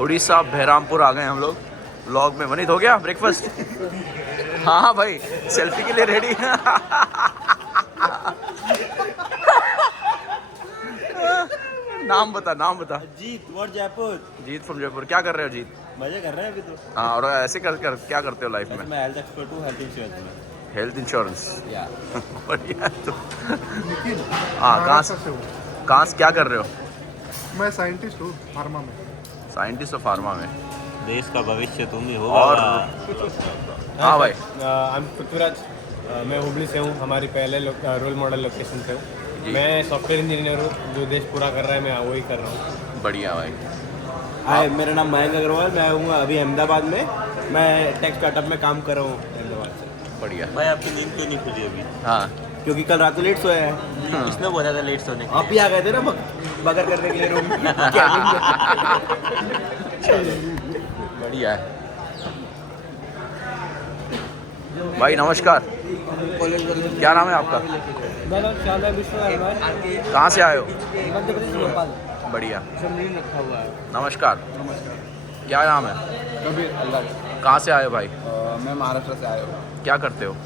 उड़ीसा बहरामपुर आ गए हम लोग व्लॉग में। वनीत हो गया ब्रेकफास्ट? हाँ भाई, सेल्फी के लिए रेडी। नाम बता। जीत और जयपुर। जीत फ्रॉम जयपुर। क्या कर रहे हो जीत? मजे कर रहे हैं अभी तो। हाँ, और ऐसे कर क्या करते हो लाइफ में? मैं हेल्थ एक्सपर्ट हूँ, हेल्थ इंश्योरेंस में। Health insurance? या बढ़िया। तो हाँ, कहाँ से क्या कर रहे हो? मैं साइंटिस्ट हूँ फार्मा में। साइंटिस्ट ऑफ फार्मा में। देश का भविष्य तुम ही हो। और हाँ भाई, आई एम पृथ्वीराज। मैं हुबली से हूँ, हमारी पहले रोल मॉडल लोकेशन से हूँ। मैं सॉफ्टवेयर इंजीनियर हूँ, जो देश पूरा कर रहा है मैं वही कर रहा हूँ। बढ़िया भाई। हाय, मेरा नाम मयंक अग्रवाल। मैं हूँ अभी अहमदाबाद में। मैं टेक स्टार्टअप में काम कर रहा हूँ अहमदाबाद से। बढ़िया भाई, आपकी नींद क्यों नहीं खुली अभी? हाँ। क्योंकि कल रात को लेट सोया है। किसने बोला था लेट सोने? आप ही आ गए थे ना बगर करने के लिए रूम में। बढ़िया है भाई। नमस्कार, क्या नाम है आपका? कहाँ से आए हो? मध्य प्रदेश, भोपाल। बढ़िया। रखा हुआ है। नमस्कार, क्या नाम है? कबीर अल्लाह। कहाँ से आए हो भाई? मैं महाराष्ट्र से आया हूँ। क्या करते हो?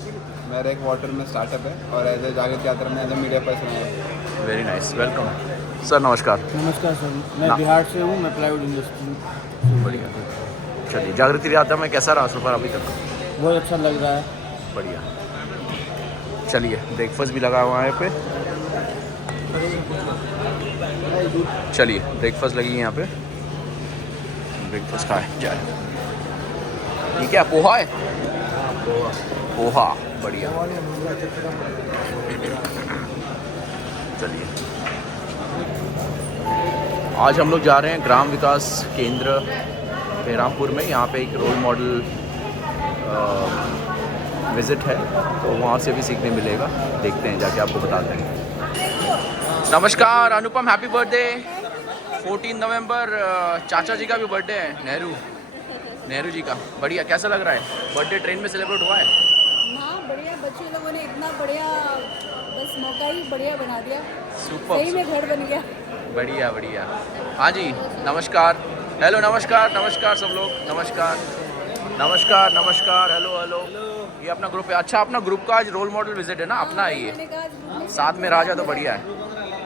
मेरा एक वाटर में स्टार्टअप है और एज ए जागृत यात्रा में एज ए मीडिया पर्सन हूँ। Very nice, welcome sir. नमस्कार। नमस्कार सर, मैं ना- बिहार से हूँ। मैं प्लाईवुड इंडस्ट्री। बढ़िया। चलिए, जागृति यात्रा में कैसा रहा सफर अभी तक? बहुत अच्छा लग रहा है। बढ़िया। चलिए, ब्रेकफास्ट भी लगा हुआ है यहाँ पे। चलिए, ब्रेकफास्ट लगी है यहाँ पे। ब्रेकफास्ट खाए चाय। ये क्या पोहा है? पोहा। बढ़िया। चलिए, आज हम लोग जा रहे हैं ग्राम विकास केंद्र बहरामपुर में। यहाँ पे एक रोल मॉडल विज़िट है, तो वहाँ से भी सीखने मिलेगा। देखते हैं, जाके आपको बताते हैं। नमस्कार अनुपम, हैप्पी बर्थडे। 14 नवंबर चाचा जी का भी बर्थडे है, नेहरू जी का। बढ़िया। कैसा लग रहा है? बर्थडे ट्रेन में सेलिब्रेट हुआ है? हाँ बढ़िया, बच्चे लोगों ने इतना बढ़िया, बस मौका ही बढ़िया बना दिया। सुपर। सही में घर बन गया। बढ़िया बढ़िया। हाँ जी, नमस्कार। हेलो, नमस्कार सब लोग। नमस्कार। हेलो। ये अपना ग्रुप है। अच्छा, अपना ग्रुप का आज रोल मॉडल विजिट है ना, अपना है ये। मैंने कहा आज ग्रुप में साथ में राजा तो बढ़िया है।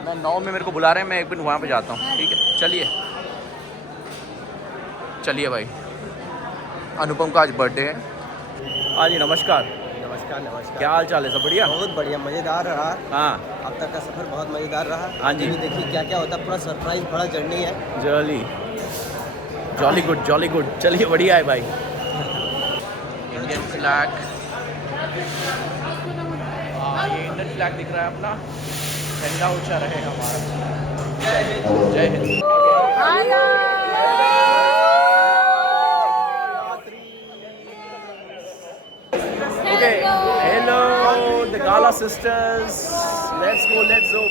मैं 9 में मेरे को बुला रहे हैं, मैं एक दिन वहाँ पे जाता हूँ। ठीक है, चलिए भाई। अनुपम का आज बर्थडे है। हाँ जी, नमस्कार। नमस्कार। क्या हाल चाल है? सब बढ़िया? बहुत बढ़िया, मज़ेदार रहा। हाँ अब तक का सफ़र बहुत मज़ेदार रहा। हाँ जी। अभी देखिए क्या क्या होता है, पूरा सरप्राइज भरा जर्नी है। Jolly good. चलिए, बढ़िया है भाई। Indian flag. ये इंडियन फ्लैग दिख रहा है अपना। झंडा ऊंचा रहे हमारा। जय Hind. Okay, hello, the Gala sisters. Let's go.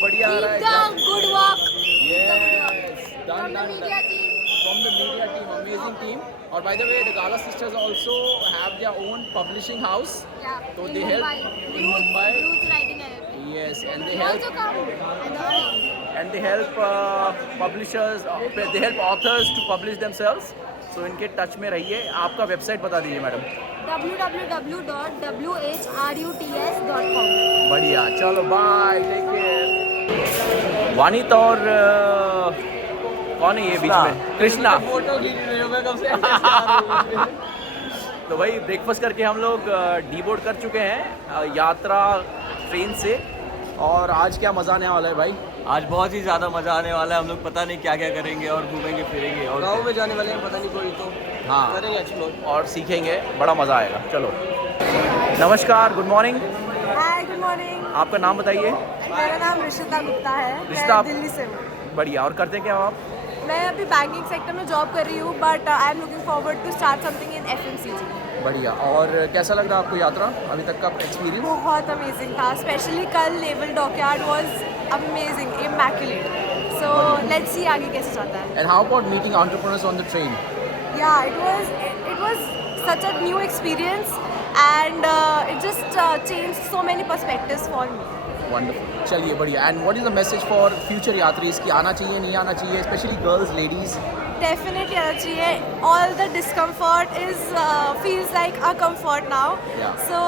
बढ़िया आ रहा है एकदम। Good walk Yes, done. Media team. From the media team, amazing team. और by the way, the Gala sisters also have their own publishing house. So they help in Mumbai. Yes, and they help publishers. They help authors to publish themselves. So इनके touch में रहिए। आपका website बता दीजिए madam. www.whruts.com। बढ़िया, चलो bye, take care. वानित और कौन है ये बीच में? कृष्णा। तो भाई, ब्रेकफास्ट करके हम लोग डीबोर्ड कर चुके हैं यात्रा ट्रेन से। और आज क्या मज़ा आने वाला है भाई? आज बहुत ही ज़्यादा मज़ा आने वाला है। हम लोग पता नहीं क्या क्या करेंगे और घूमेंगे फिरेंगे और गाँव में जाने वाले हैं, पता नहीं कोई तो हाँ, करेंगे एक्सप्लोर और सीखेंगे, बड़ा मज़ा आएगा। चलो, नमस्कार, गुड मॉर्निंग। हाय, गुड मॉर्निंग। आपका नाम बताइए। मेरा नाम ऋषिता गुप्ता है। ऋषिता, मैं आप- दिल्ली से हूँ। बढ़िया। और करते क्या हो आप? मैं अभी बैंकिंग सेक्टर में जॉब कर रही हूँ, but I am looking forward to start something in FMCG। बढ़िया। और कैसा लग रहा है आपको यात्रा अभी तक का एक्सपीरियंस? बहुत अमेजिंग था, स्पेशली कल naval dockyard was amazing, immaculate. So let's see आगे कैसे जाता है। And how about meeting entrepreneurs on the train? Yeah, it was such a new experience, and it just changed so many perspectives for me. Wonderful. चलिए, बढ़िया। And what is the message for future yatris की आना चाहिए, नहीं आना चाहिए, specially girls, ladies? Definitely आना चाहिए. All the discomfort is feels like a comfort now. Yeah. So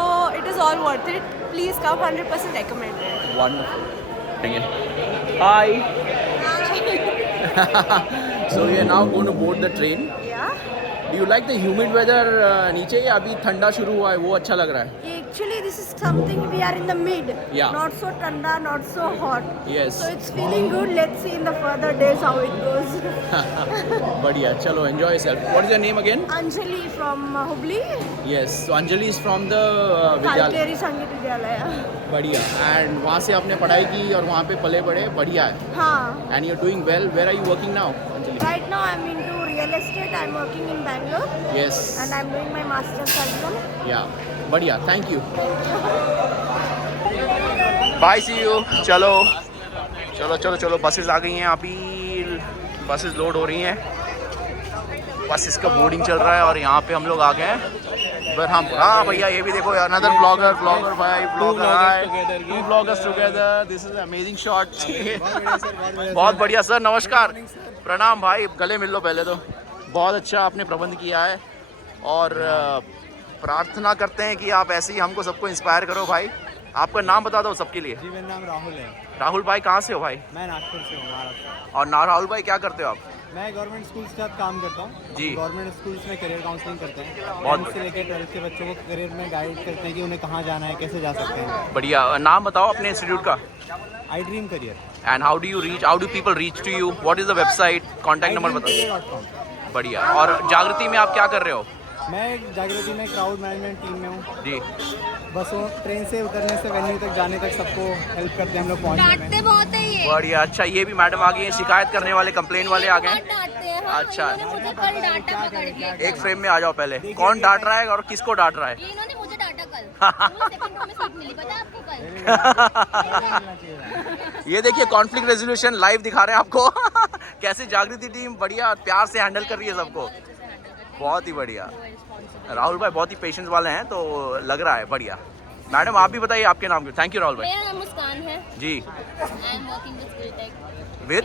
it is all worth it. Please come, 100% recommended. Wonderful. Hi. So we are now going to board the train. Yeah. Do you like the humid weather? नीचे या अभी ठंडा शुरू हुआ है वो अच्छा लग रहा है? Actually, this is something we are in the mid. Yeah. Not so tanda, not so hot. Yes. So it's feeling good. Let's see in the further days how it goes. बढ़िया चलो enjoy yourself. What is your name again? Anjali from Hubli, Yes. So Anjali is from the विद्यालय. Kalkeri Sangeet Vidyalaya. बढ़िया. And वहाँ से आपने पढ़ाई की और वहाँ पे पले बड़े बढ़िया है. हाँ. And you're doing well. Where are you working now, Anjali? Right now I'm into real estate. I'm working in Bangalore Yes. and I'm doing my master's as well. Yeah. बढ़िया. Thank you. Bye. See you. चलो चलो चलो चलो buses आ गई हैं अभी. Buses load हो रही हैं. बसेस का बोर्डिंग चल रहा है और यहाँ पे हम लोग आ गए हैं. पर हम हाँ भैया ये भी देखो अनदर ब्लॉगर भाई blogger to bloggers together. This is amazing shot. बहुत बढ़िया सर. नमस्कार. प्रणाम भाई. गले मिल लो पहले तो. बहुत अच्छा आपने प्रबंध किया है और प्रार्थना करते हैं कि आप ऐसे ही हमको सबको इंस्पायर करो भाई. आपका नाम बता दो सबके लिए. जी मेरा नाम राहुल है. राहुल भाई कहाँ से हो भाई? मैं नागपुर से हूँ, महाराष्ट्र. और ना राहुल भाई क्या करते हो आप? मैं गवर्नमेंट स्कूल्स के साथ काम करता हूँ. जी. गवर्नमेंट स्कूल्स में करियर काउंसलिंग करते हैं. बहुत 10th से लेकर 12th के बच्चों को करियर में गाइड करते हैं कि उन्हें कहाँ जाना है, कैसे जा सकते हैं. बढ़िया. नाम बताओ अपने इंस्टीट्यूट का. I dream career. And how do people reach to you? What is the website? Contact number बताओ. बढ़िया. और जागृति में आप क्या कर रहे हो? मैं जागृति में क्राउड मैनेजमेंट टीम में हूँ. जी. बसों ट्रेन से उतरने से वेन्यू तक जाने तक सबको हेल्प करते हैं हम लोग पहुँचने में. बहुत है ये. बढ़िया. अच्छा ये भी मैडम आ गई हैं. शिकायत करने वाले कंप्लेन वाले आ गए हैं. डांटते हैं. अच्छा. मुझे कल डांटा पकड़ के. एक फ्रेम में आ जाओ पहले. कौन डांट रहा है और किसको डांट रहा है? इन्होंने मुझे डांटा कल. सेकंड रो में सीट मिली पता है आपको कल. ये देखिए कॉन्फ्लिक्ट रेजोल्यूशन लाइव दिखा रहे हैं आपको. कैसे जागृति टीम बढ़िया प्यार से हैंडल कर रही है सबको. बहुत ही बढ़िया. राहुल भाई बहुत ही पेशेंस वाले हैं तो लग रहा है बढ़िया. मैडम आप भी बताइए आपके नाम. थैंक यू राहुल भाई. मेरा नाम मुस्कान है. जी. I am working with Skilltech. With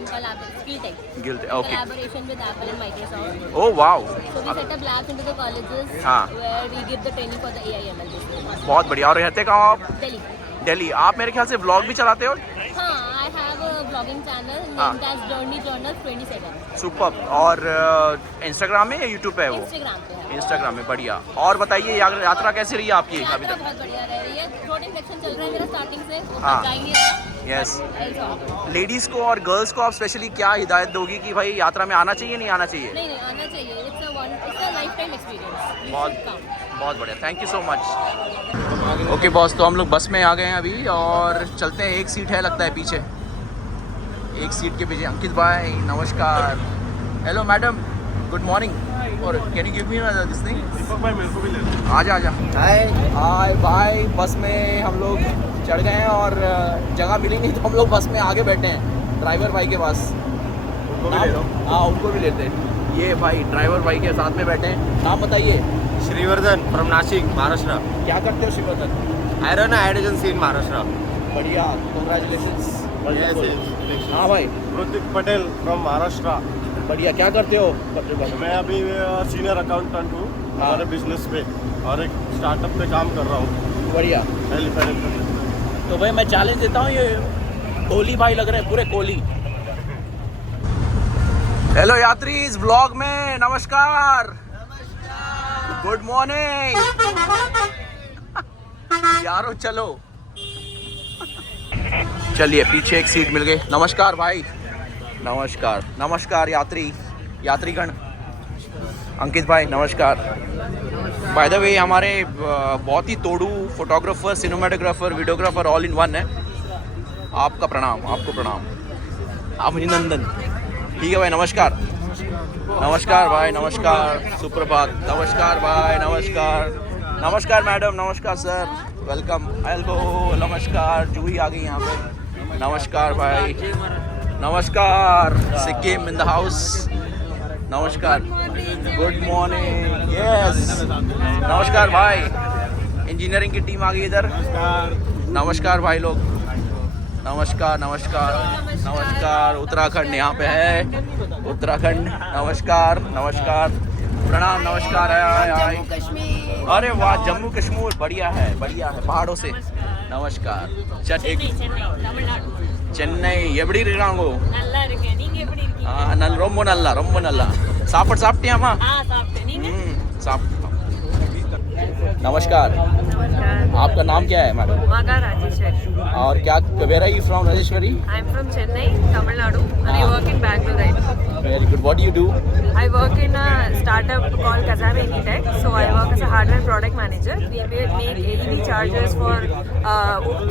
Skilltech. गिल्ट. Okay. Collaboration with Apple and Microsoft. Oh wow. So we set up labs into the colleges हाँ. where we give the training for the AI/ML business. बहुत बढ़िया. और रहते कहाँ आप? Delhi. Delhi. आप मेरे ख्याल से व्लॉग भी चलाते हो. हाँ, I have a vlogging channel हाँ. named as Journey Journal 27. Super. और इंस्टाग्राम में या यूट्यूब पे है वो? Instagram पे है. इंस्टाग्राम में. बढ़िया. और बताइए यात्रा कैसी रही है आपकी अभी यात्रा तक? बहुत बढ़िया रह रही है. थ्रोट इन्फेक्शन चल रहा है मेरा स्टार्टिंग से. वो हाँ. जाएंगे. Yes. Else all good. Ladies को और गर्ल्स को आप स्पेशली क्या हिदायत दोगी कि भाई यात्रा में आना चाहिए नहीं आना चाहिए? नहीं आना चाहिए. It's a lifetime experience. You बहुत should come. बहुत बढ़िया. Thank you so much. Okay boss. तो हम लोग बस में आ गए हैं अभी और चलते हैं. एक सीट है लगता है पीछे. एक सीट के पीछे अंकित भाई. नमस्कार. Hello madam. Good morning. और can you give me this thing? Deepak भाई मेरे को भी ले लो. आजा. हाय. हाय भाई. बस में हम लोग चढ़ गए हैं और जगह मिली नहीं तो हम लोग बस में आगे बैठे हैं ड्राइवर भाई के पास. उनको भी ले लो. हाँ उनको भी लेते हैं. ये भाई ड्राइवर भाई के साथ में बैठे हैं. नाम बताइए. श्रीवर्धन फ्रॉम नासिक, महाराष्ट्र. क्या करते हो Shrivardhan? I run an ad agency in Maharashtra. बढ़िया. कंग्रेचुलेशंस. हाँ भाई. ऋतिक पटेल फ्रॉम महाराष्ट्र. बढ़िया. क्या करते हो? मैं अभी सीनियर अकाउंटेंट हूँ हमारे बिजनेस पे और एक स्टार्टअप पे काम कर रहा हूँ. बढ़िया. तो भाई मैं चैलेंज देता हूँ. ये कोहली भाई लग रहे हैं पूरे कोहली. हेलो यात्री इस ब्लॉग में. नमस्कार. गुड मॉर्निंग यारो. चलो चलिए पीछे एक सीट मिल गई. नमस्कार भाई. नमस्कार. नमस्कार यात्रीगण. अंकित भाई नमस्कार. बाय द वे हमारे बहुत ही तोड़ू photographer, cinematographer, videographer all in one है. आपका प्रणाम. आपको प्रणाम. अभिनंदन. ठीक है भाई. नमस्कार. नमस्कार भाई. नमस्कार. सुप्रभात. नमस्कार भाई. नमस्कार. नमस्कार मैडम. नमस्कार सर. वेलकम. हेलो. नमस्कार. जूही आ गई यहाँ पे. नमस्कार भाई. नमस्कार. Sikkim in the house. नमस्कार. Good morning. यस. नमस्कार भाई. इंजीनियरिंग की टीम आ गई इधर. नमस्कार भाई लोग. नमस्कार नमस्कार नमस्कार। उत्तराखंड यहाँ पे है, उत्तराखंड। नमस्कार नमस्कार, प्रणाम, नमस्कार। अरे वाह, जम्मू कश्मीर, बढ़िया है पहाड़ों से। नमस्कार। சென்னை எப்படி இருக்காங்க? நல்லா இருக்கேன். நீங்க எப்படி இருக்கீங்க? நல்ல ரொம்ப நல்லா சாப்பாடு சாப்பிட்டியாமா? சாப்பிட்டேன். நீங்க? साफ। नमस्कार। आपका नाम क्या है मैडम? Maga Rajeshwari. और क्या, where are you from Rajeshwari? I'm from Chennai, Tamil Nadu, and I work in Bangalore right now. Very good. What do you do? I work in a startup called Kazam Tech. So I work as a hardware product manager. We make AEV chargers for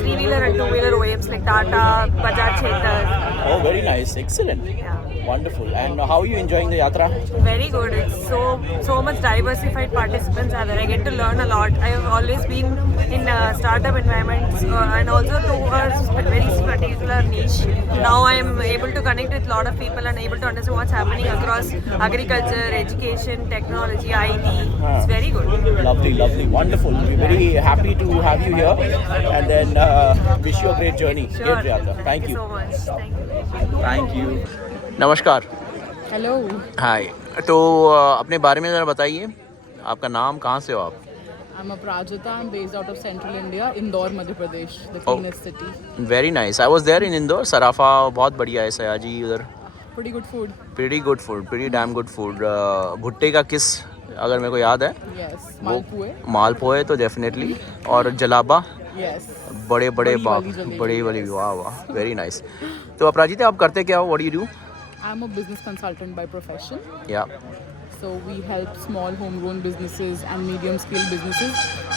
3-wheeler and 2-wheeler OEMs like Tata, Bajaj Chetak. Oh, very nice, excellent, Yeah. wonderful. And how are you enjoying the yatra? Very good. It's so much diversified participants are there. I get to learn a lot. I have always been in startup environments and also towards very particular niche. Now I am able to connect with a lot of people and able to understand what's happening across agriculture, education, technology, IT. It's very good. Lovely, wonderful. We're very happy to have you here, and then wish you a great journey. Sure. Great yatra. Thank you. So much. Thank you. नमस्कार। Hello. हाय। तो अपने बारे में ज़रा बताइए, आपका नाम, कहाँ से हो आप? I'm a Prajita. I'm based out of Central India, Indore, Madhya Pradesh, the cleanest city. Very nice. I was there in Indore, Sarafa बहुत बढ़िया है, सयाजी उधर। Pretty good food. pretty good food, pretty damn good food. भुट्टे का किस, अगर मेरे को याद है, Yes. वो Malpue. मालपोए तो डेफिनेटली, और जलाबा, Yes. बड़े बड़ी बाग, वाली जलेबी, बड़ी वाली, yes. वाह वाह, वेरी नाइस। तो अपराजिता, आप करते क्या हो? What do you do? I'm a business consultant by profession. या So we help small homegrown businesses and medium-scale businesses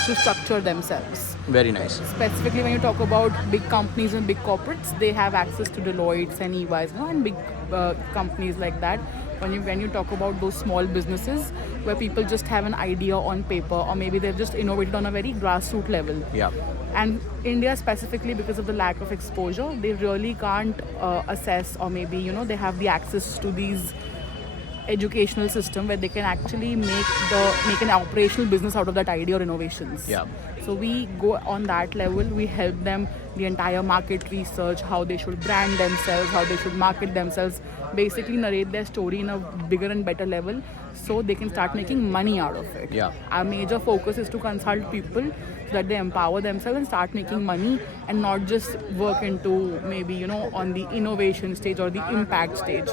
to structure themselves. Very nice. Specifically, when you talk about big companies and big corporates, they have access to Deloitte and EYs, and big companies like that. When you talk about those small businesses where people just have an idea on paper, or maybe they've just innovated on a very grassroots level. Yeah. And India specifically, because of the lack of exposure, they really can't assess, or maybe they have the access to these educational system where they can actually make an operational business out of that idea or innovations. Yeah. So we go on that level. We help them the entire market research, how they should brand themselves, how they should market themselves, basically narrate their story in a bigger and better level so they can start making money out of it. Yeah. Our major focus is to consult people so that they empower themselves and start making money and not just work into maybe on the innovation stage or the impact stage.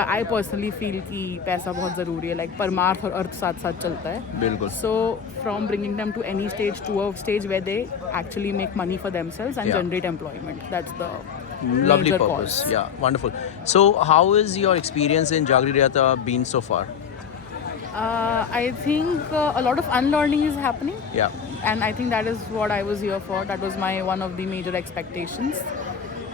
I personally feel कि पैसा बहुत ज़रूरी है, like परमार्थ और अर्थ साथ साथ चलता है. बिल्कुल. So from bringing them to any stage to a stage where they actually make money for themselves and generate employment. That's the Lovely major purpose. cause. Yeah, wonderful. So how is your experience in Jagri Rata been so far? I think a lot of unlearning is happening. Yeah. And I think that is what I was here for. That was my one of the major expectations.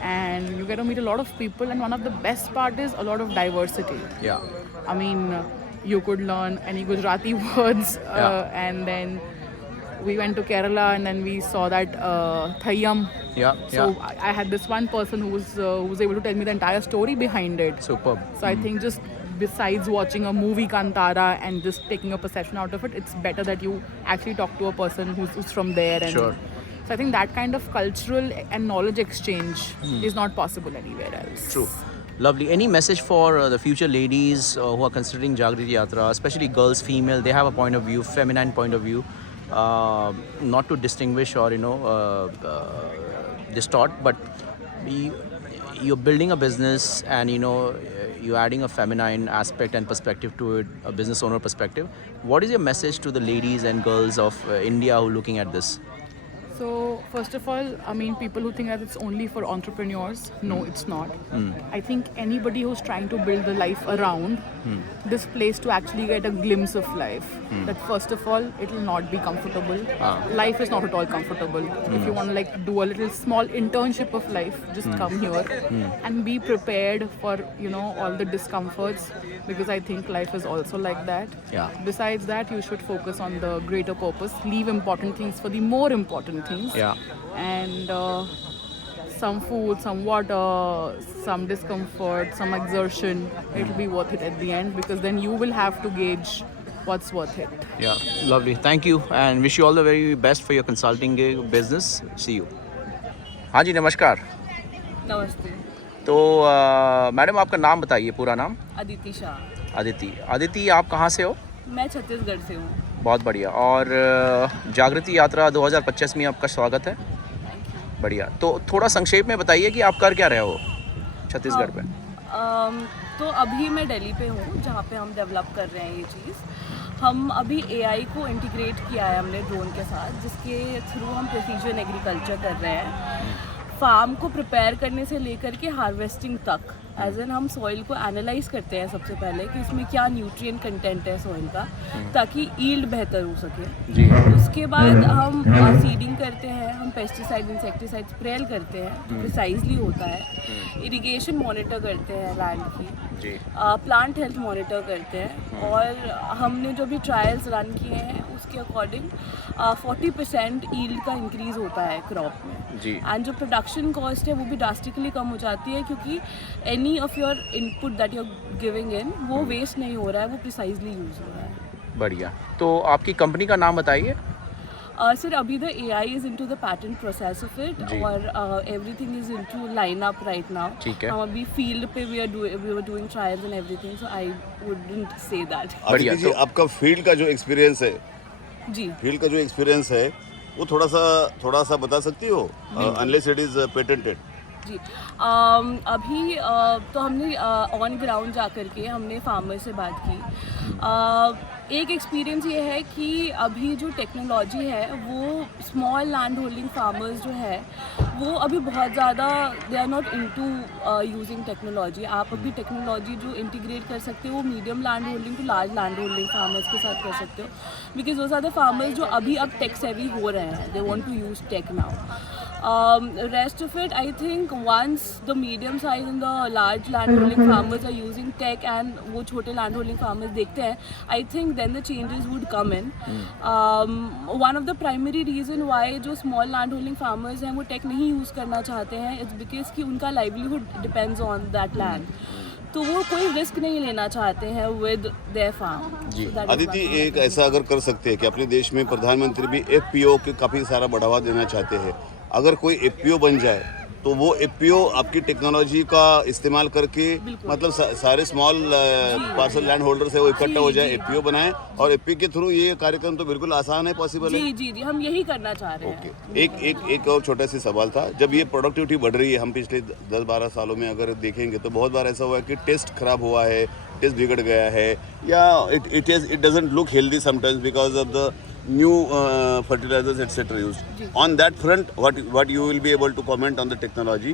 And you get to meet a lot of people, and one of the best part is a lot of diversity. Yeah. I mean, you could learn any Gujarati words, Yeah. and then we went to Kerala, and then we saw that Thayyam. Yeah. So Yeah. I had this one person who was able to tell me the entire story behind it. Superb. So I think just besides watching a movie Kantara and just taking a perception out of it, it's better that you actually talk to a person who's from there. And Sure. So I think that kind of cultural and knowledge exchange is not possible anywhere else. True. Lovely. Any message for the future ladies who are considering Jagriti Yatra, especially girls, female? They have a point of view, feminine point of view, not to distinguish or distort, but you're building a business, and you're adding a feminine aspect and perspective to it, a business owner perspective. What is your message to the ladies and girls of India who are looking at this? So first of all, I mean, people who think that it's only for entrepreneurs, no, it's not. I think anybody who's trying to build a life around this place to actually get a glimpse of life, that first of all, it will not be comfortable. Life is not at all comfortable. If you want to do a little small internship of life, just come here and be prepared for, all the discomforts, because I think life is also like that. Yeah. Besides that, you should focus on the greater purpose, leave important things for the more important things. Yeah. And some food, some water, some discomfort, some exertion, it'll be worth it at the end, because then you will have to gauge what's worth it. Yeah, lovely. Thank you, and wish you all the very best for your consulting business. See you. हाँ जी, नमस्कार। नमस्ते। तो madam आपका नाम बताइए, पूरा नाम? अदिति शाह। अदिति आप कहाँ से हो? मैं छत्तीसगढ़ से हूँ। बहुत बढ़िया। और जागृति यात्रा 2025 में आपका स्वागत है। बढ़िया। तो थोड़ा संक्षेप में बताइए कि आप कर क्या रहे हो छत्तीसगढ़ पे? तो अभी मैं दिल्ली पे हूँ, जहाँ पे हम डेवलप कर रहे हैं ये चीज़। हम अभी AI को इंटीग्रेट किया है हमने ड्रोन के साथ, जिसके थ्रू हम प्रिसीजन एग्रीकल्चर कर रहे हैं। फार्म को प्रिपेयर करने से लेकर के हार्वेस्टिंग तक, एज एन हम सॉइल को एनालाइज करते हैं सबसे पहले कि इसमें क्या न्यूट्रिएंट कंटेंट है सॉइल का, ताकि ईल्ड बेहतर हो सके जी। उसके बाद हम सीडिंग करते हैं, हम पेस्टिसाइड इंसेक्टिसाइड स्प्रे करते हैं जो प्रिसाइजली होता है, इरिगेशन मॉनिटर करते हैं लैंड की जी। प्लांट हेल्थ मॉनिटर करते हैं, और हमने जो भी ट्रायल्स रन किए हैं उसके अकॉर्डिंग 40% ईल्ड का इंक्रीज़ होता है क्रॉप में जी। एंड जो प्रोडक्शन कॉस्ट है वो भी ड्रास्टिकली कम हो जाती है, क्योंकि any of your input that you are giving in वो वेस्ट नहीं हो रहा है, वो प्रिसाइजली यूज़ हो रहा है। बढ़िया। तो आपकी कंपनी का नाम बताइए। सर अभी the AI is into the patent process of it, और everything is into line up right now. ठीक है। हम अभी फील्ड पे we were doing trials and everything, so I wouldn't say that. बढ़िया। जी, आपका फील्ड का जो एक्सपीरियंस है, जी फील्ड का जो एक्सपीरियंस है वो थोड़ा सा बता सकती हो, अनलेस इट इज पेटेंटेड? जी। अभी तो हमने ऑन ग्राउंड जा कर के हमने फार्मर से बात की। एक एक्सपीरियंस ये है कि अभी जो टेक्नोलॉजी है वो स्मॉल लैंड होल्डिंग फार्मर्स जो है वो अभी बहुत ज़्यादा they are not into using technology. आप अभी टेक्नोलॉजी जो इंटीग्रेट कर सकते हो वो medium land holding to large land holding farmers के साथ कर सकते हो, बिकॉज वो ज़्यादा फार्मर्स जो अभी अब टेक सेवी हो रहे हैं, they want to use tech now. Rest of it, I think once the medium size and the large landholding farmers are using tech and वो छोटे landholding farmers देखते हैं, I think then the changes would come in. One of the primary reason why जो small landholding farmers हैं वो tech नहीं use करना चाहते हैं, it's because कि उनका livelihood depends on that land. तो वो कोई रिस्क नहीं लेना चाहते हैं विद देयर फार्म। अदिति, एक ऐसा अगर कर सकते हैं कि अपने देश में प्रधानमंत्री भी FPO के काफ़ी सारा बढ़ावा देना चाहते हैं, अगर कोई FPO बन जाए तो वो FPO आपकी टेक्नोलॉजी का इस्तेमाल करके मतलब सारे स्मॉल पार्सल लैंड होल्डर से वो इकट्ठा हो जाए, FPO बनाए, और FPO के थ्रू ये कार्यक्रम तो बिल्कुल आसान है, पॉसिबल है। जी, हम यही करना चाह रहे हैं। ओके। एक और छोटा सा सवाल था, जब ये प्रोडक्टिविटी बढ़ रही है, हम पिछले 10-12 सालों में अगर देखेंगे तो बहुत बार ऐसा हुआ है कि टेस्ट खराब हुआ है, टेस्ट बिगड़ गया है, या it doesn't look healthy sometimes because of the new fertilizers etc. used. On that front, what you will be able to comment on the technology,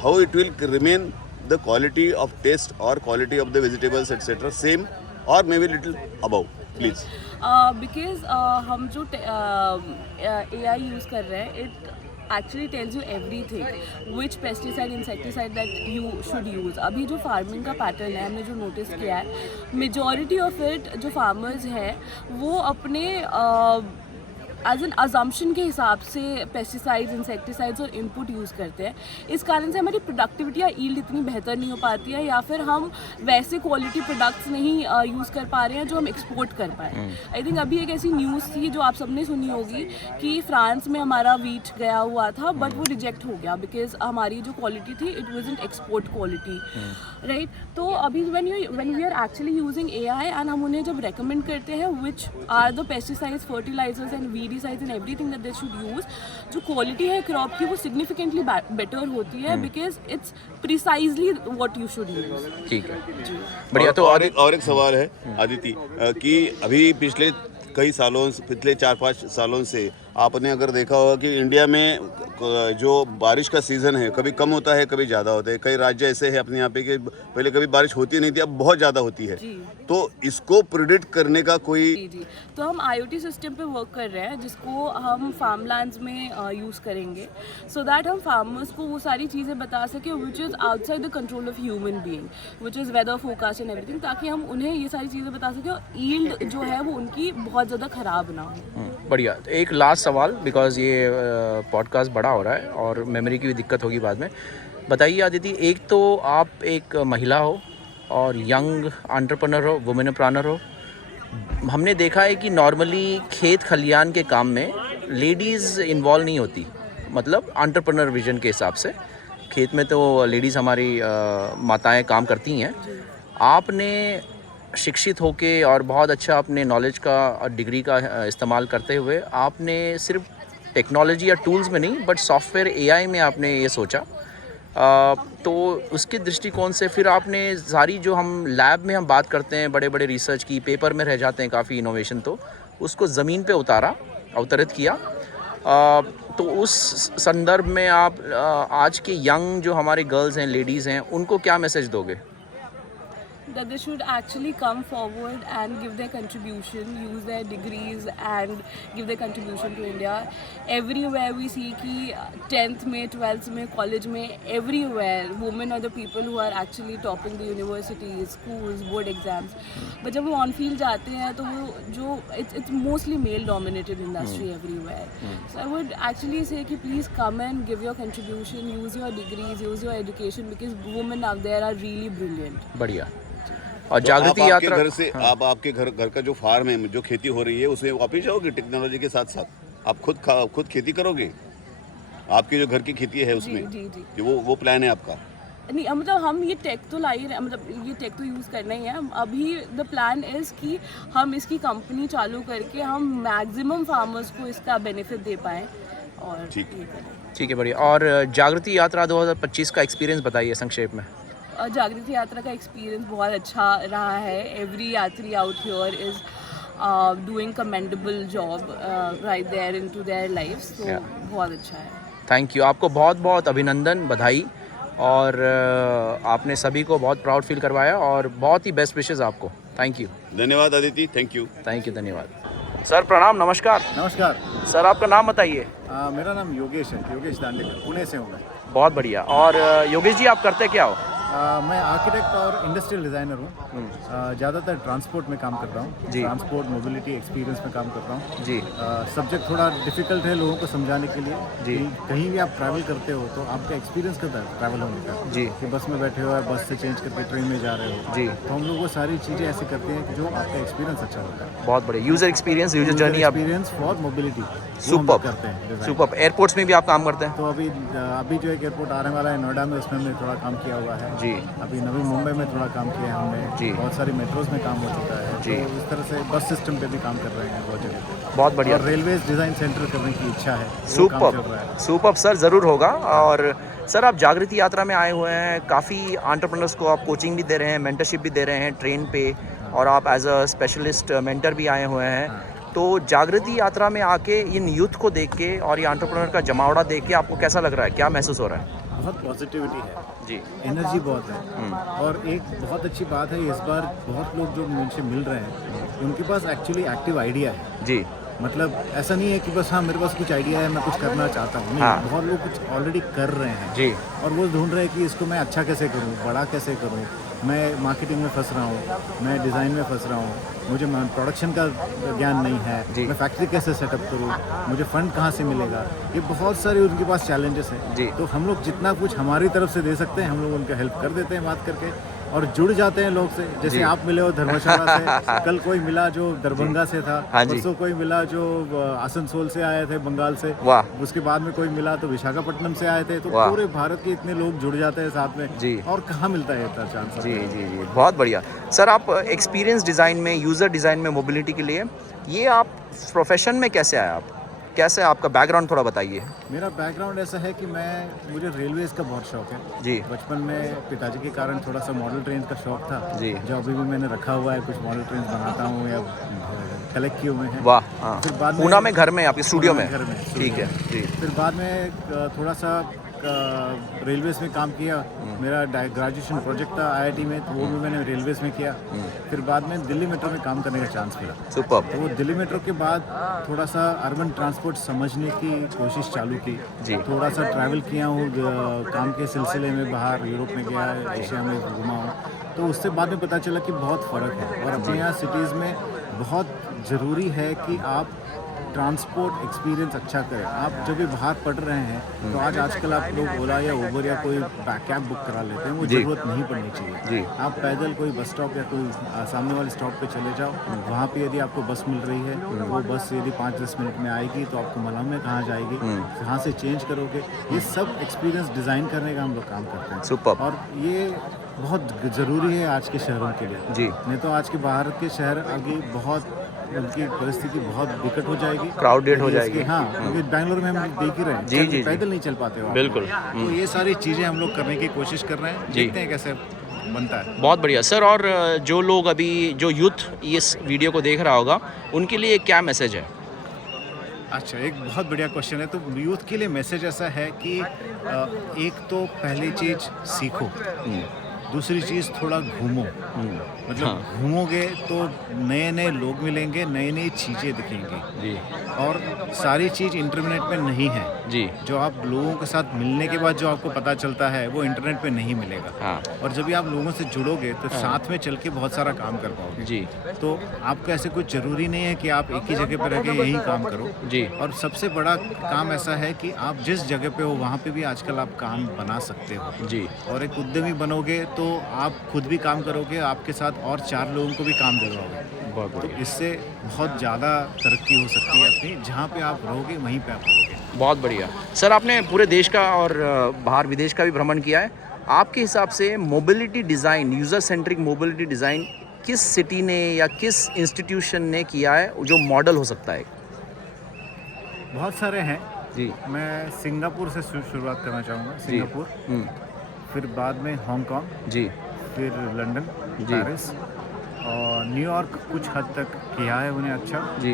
how it will remain the quality of taste or quality of the vegetables etc. same or maybe little above, please? Because हम जो AI use कर रहे हैं, it actually tells you everything which pesticide insecticide that you should use. अभी जो farming का pattern है हमने जो नोटिस किया है, मेजॉरिटी ऑफ इट जो फार्मर्स हैं वो अपने एज एन अजम्पशन के हिसाब से पेस्टिसाइड्स इंसेक्टिसाइड्स और इनपुट यूज़ करते हैं। इस कारण से हमारी प्रोडक्टिविटी या ईल्ड इतनी बेहतर नहीं हो पाती है, या फिर हम वैसे क्वालिटी प्रोडक्ट्स नहीं यूज़ कर पा रहे हैं जो हम एक्सपोर्ट कर पाए। आई थिंक अभी एक ऐसी न्यूज़ थी जो आप सबने सुनी होगी कि फ्रांस में हमारा वीट गया हुआ था, बट वो रिजेक्ट हो गया बिकॉज हमारी जो क्वालिटी थी it wasn't export quality, right. तो अभी when we are actually using AI and हम उन्हें जब रेकमेंड करते हैं which are the pesticides, fertilisers and weedicides and everything that they should use, जो क्वालिटी है क्रॉप की वो सिग्निफिकेंटली बेटर होती है because it's precisely what you should use. ठीक है, बढ़िया। तो और एक सवाल है अदिति, कि अभी पिछले 4-5 सालों से आपने अगर देखा होगा कि इंडिया में जो बारिश का सीज़न है कभी कम होता है कभी ज़्यादा होता है। कई राज्य ऐसे हैं अपने यहाँ पे कि पहले कभी बारिश होती नहीं थी, अब बहुत ज़्यादा होती है। तो इसको प्रिडिक्ट करने का कोई जी तो हम IoT सिस्टम पे वर्क कर रहे हैं जिसको हम फार्मलैंड्स में यूज़ करेंगे, सो दैट हम फार्मर्स को वो सारी चीज़ें बता सकें which is outside the control of human being, which is weather forecast and everything, ताकि हम उन्हें ये सारी चीज़ें बता सकें और ईल्ड जो है वो उनकी बहुत ज़्यादा ख़राब ना हो। बढ़िया। एक लास्ट सवाल, बिकॉज ये पॉडकास्ट बड़ा हो रहा है और मेमोरी की भी दिक्कत होगी बाद में। बताइए अदिति, एक तो आप एक महिला हो और यंग एंटरप्रेन्योर हो, वुमेनप्रेन्योर हो। हमने देखा है कि नॉर्मली खेत खलियान के काम में लेडीज़ इन्वॉल्व नहीं होती, मतलब एंटरप्रेन्योर विजन के हिसाब से। खेत में तो लेडीज़ हमारी माताएं काम करती हैं, आपने शिक्षित होके और बहुत अच्छा अपने नॉलेज का और डिग्री का इस्तेमाल करते हुए आपने सिर्फ टेक्नोलॉजी या टूल्स में नहीं बट सॉफ्टवेयर एआई में आपने ये सोचा, तो उसके दृष्टिकोण से फिर आपने सारी जो हम लैब में हम बात करते हैं बड़े बड़े रिसर्च की, पेपर में रह जाते हैं काफ़ी इनोवेशन, तो उसको ज़मीन पे अवतरित किया। तो उस संदर्भ में आप आज के यंग जो हमारे गर्ल्स हैं, लेडीज़ हैं, उनको क्या मैसेज दोगे? That they should actually come forward and give their contribution, use their degrees and give their contribution to India. Everywhere we see कि 10th में, 12th में, college में, everywhere women are the people who are actually topping the universities, schools, board exams. But जब वो on field जाते हैं तो वो जो it's mostly male dominated industry everywhere. So I would actually say कि please come and give your contribution, use your degrees, use your education because women out there are really brilliant. बढ़िया। और तो जागृति आप आपके यात्रा घर से आप आपके घर का जो फार्म है, जो खेती हो रही है, उसमें वापिस जाओगे टेक्नोलॉजी के साथ साथ? आप खुद खेती करोगे? आपकी जो घर की खेती है उसमें जी जी कि वो प्लान है आपका? नहीं, मतलब हम ये टेक तो ला ही रहे, मतलब ये टेक तो यूज़ करना ही है। अभी द प्लान इज़ कि हम इसकी कंपनी चालू करके हम मैक्सिमम फार्मर्स को इसका बेनिफिट दे पाएँ और ठीक है, बढ़िया। और जागृति यात्रा 2025 का एक्सपीरियंस बताइए संक्षेप में। जागृति यात्रा का एक्सपीरियंस बहुत अच्छा रहा है। एवरी यात्री out here is doing commendable job right there into their lives, तो बहुत अच्छा है। थैंक यू, आपको बहुत बहुत अभिनंदन, बधाई, और आपने सभी को बहुत प्राउड फील करवाया और बहुत ही बेस्ट विशेज़ आपको। Thank you. धन्यवाद अदिति, थैंक यू। धन्यवाद। सर प्रणाम, नमस्कार। नमस्कार। सर आपका नाम बताइए। मेरा नाम योगेश है, योगेश दांडेकर, पुणे से हूँ मैं। बहुत बढ़िया। और योगेश जी आप करते क्या हो? मैं आर्किटेक्ट और इंडस्ट्रियल डिज़ाइनर हूँ। ज़्यादातर ट्रांसपोर्ट में काम करता हूँ, ट्रांसपोर्ट मोबिलिटी एक्सपीरियंस में काम करता हूँ जी। सब्जेक्ट थोड़ा डिफ़िकल्ट है लोगों को समझाने के लिए जी। कहीं भी आप ट्रैवल करते हो तो आपका एक्सपीरियंस करता है ट्रैवल होने का जी, कि बस में बैठे हो या बस से चेंज करके ट्रेन में जा रहे हो जी, तो हम लोग वो सारी चीज़ें ऐसे करते हैं कि जो आपका एक्सपीरियंस अच्छा होता है। बहुत बढ़िया। User experience, user journey, experience for mobility super करते हैं। सुपर। एयरपोर्ट्स में भी आप काम करते हैं? तो अभी जो एक एयरपोर्ट आने वाला है नोएडा में, उसमें हमने थोड़ा काम किया हुआ है जी। अभी नवी मुंबई में थोड़ा काम किया है हमने जी। बहुत सारी मेट्रोज में काम हो चुका है जी। तो इस तरह से बस सिस्टम पे भी काम कर रहे हैं बहुत जगह। बहुत बढ़िया। और रेलवेज डिज़ाइन सेंटर करने की इच्छा है। सुपर सुपर सर, ज़रूर होगा। और सर आप जागृति यात्रा में आए हुए हैं, काफ़ी एंटरप्रेन्योर्स को आप कोचिंग भी दे रहे हैं, मेंटरशिप भी दे रहे हैं ट्रेन पे, और आप एज अ स्पेशलिस्ट मेंटर भी आए हुए हैं। तो जागृति यात्रा में आके इन यूथ को देख के और ये एंटरप्रेन्योर का जमावड़ा देख के आपको कैसा लग रहा है, क्या महसूस हो रहा है? बहुत पॉजिटिविटी है जी, एनर्जी बहुत है। और एक बहुत अच्छी बात है, इस बार बहुत लोग जो मुझसे मिल रहे हैं उनके पास एक्चुअली एक्टिव आइडिया है जी। मतलब ऐसा नहीं है कि बस हाँ मेरे पास कुछ आइडिया है, मैं कुछ करना चाहता हूँ, नहीं, बहुत लोग कुछ ऑलरेडी कर रहे हैं जी, और वो ढूंढ रहे हैं कि इसको मैं अच्छा कैसे करूँ, बड़ा कैसे करूँ। मैं मार्केटिंग में फंस रहा हूँ, मैं डिज़ाइन में फंस रहा हूँ, मुझे प्रोडक्शन का ज्ञान नहीं है, मैं फैक्ट्री कैसे सेटअप करूँ, मुझे फंड कहाँ से मिलेगा, ये बहुत सारे उनके पास चैलेंजेस हैं। तो हम लोग जितना कुछ हमारी तरफ से दे सकते हैं हम लोग उनका हेल्प कर देते हैं बात करके, और जुड़ जाते हैं लोग से। जैसे आप मिले हो धर्मशाला से, कल कोई मिला जो दरभंगा से था, परसों कोई मिला जो आसनसोल से आए थे बंगाल से, उसके बाद में कोई मिला तो विशाखापट्टनम से आए थे। तो पूरे भारत के इतने लोग जुड़ जाते हैं साथ में जी, और कहाँ मिलता है इतना चांस। जी जी जी, बहुत बढ़िया। सर आप एक्सपीरियंस डिज़ाइन में, यूज़र डिज़ाइन में, मोबिलिटी के लिए ये आप प्रोफेशन में कैसे आए? आप कैसे, आपका बैकग्राउंड थोड़ा बताइए। मेरा बैकग्राउंड ऐसा है कि मुझे रेलवेज़ का बहुत शौक है जी। बचपन में पिताजी के कारण थोड़ा सा मॉडल ट्रेन का शौक था जी, जो अभी भी मैंने रखा हुआ है, कुछ मॉडल ट्रेन बनाता हूँ या कलेक्ट किए हुए हैं। वाह। फिर बाद में पूना में घर में, आपके स्टूडियो में? घर में, ठीक है जी। फिर बाद में थोड़ा सा रेलवेज़ में काम किया। मेरा ग्रेजुएशन प्रोजेक्ट था IIT में, तो वो भी मैंने रेलवेज़ में किया। फिर बाद में दिल्ली मेट्रो में काम करने का चांस मिला। सुपर। तो वो दिल्ली मेट्रो के बाद थोड़ा सा अर्बन ट्रांसपोर्ट समझने की कोशिश चालू की जी। थोड़ा सा ट्रैवल किया हूँ काम के सिलसिले में, बाहर यूरोप में गया, एशिया में घूमा हूँ। तो उससे बाद में पता चला कि बहुत फ़र्क है, और अपने यहाँ सिटीज़ में बहुत ज़रूरी है कि आप ट्रांसपोर्ट एक्सपीरियंस अच्छा करें। आप जब भी बाहर पढ़ रहे हैं तो आजकल आप लोग ओला या उबर या कोई कैब बुक करा लेते हैं, वो ज़रूरत नहीं पड़नी चाहिए। आप पैदल कोई बस स्टॉप या कोई सामने वाले स्टॉप पे चले जाओ, वहाँ पे यदि आपको बस मिल रही है, वो बस यदि 5-10 मिनट में आएगी तो आपको मालूम है कहाँ जाएगी, कहाँ से चेंज करोगे। ये सब एक्सपीरियंस डिज़ाइन करने का हम लोग काम करते हैं। सुपर। और ये बहुत ज़रूरी है आज के शहरों के लिए जी। नहीं तो आज के भारत के शहर आगे बहुत उनकी परिस्थिति बहुत विकट हो जाएगी, क्राउडेड हो जाएगी। हाँ, क्योंकि बैंगलोर में हम देख ही रहे हैं, जी, पैदल नहीं चल पाते हो। बिल्कुल। तो ये सारी चीज़ें हम लोग करने की कोशिश कर रहे हैं, देखते हैं कैसे बनता है। बहुत बढ़िया सर। और जो लोग अभी जो यूथ इस वीडियो को देख रहा होगा उनके लिए क्या मैसेज है? अच्छा, एक बहुत बढ़िया क्वेश्चन है। तो यूथ के लिए मैसेज ऐसा है कि एक तो पहली चीज़ सीखो, दूसरी चीज़ थोड़ा घूमो। मतलब घूमोगे तो नए नए लोग मिलेंगे, नई नई चीज़ें दिखेंगी जी। और सारी चीज़ इंटरनेट पे नहीं है जी। जो आप लोगों के साथ मिलने के बाद जो आपको पता चलता है वो इंटरनेट पे नहीं मिलेगा। हाँ। और जब भी आप लोगों से जुड़ोगे तो साथ में चल के बहुत सारा काम कर पाओगे जी। तो आपको ऐसे कुछ ज़रूरी नहीं है कि आप एक ही जगह पर रह के यही काम करो जी। और सबसे बड़ा काम ऐसा है कि आप जिस जगह पे हो वहाँ पे भी आजकल आप काम बना सकते हो जी। और एक उद्यमी बनोगे तो आप खुद भी काम करोगे, आपके साथ और 4 लोगों को भी काम दिलवाओगे। बहुत तो बढ़िया। इससे बहुत ज़्यादा तरक्की हो सकती है अपनी, जहाँ पे आप रहोगे वहीं पे आप रहोगे। बहुत बढ़िया सर। आपने पूरे देश का और बाहर विदेश का भी भ्रमण किया है। आपके हिसाब से mobility design, user centric mobility design किस सिटी ने या किस इंस्टीट्यूशन ने किया है जो मॉडल हो सकता है? बहुत सारे हैं जी। मैं सिंगापुर से शुरुआत करना चाहूँगा। सिंगापुर, फिर बाद में हांगकांग जी, फिर लंदन, जी। पेरिस और न्यूयॉर्क कुछ हद तक किया है उन्हें अच्छा जी।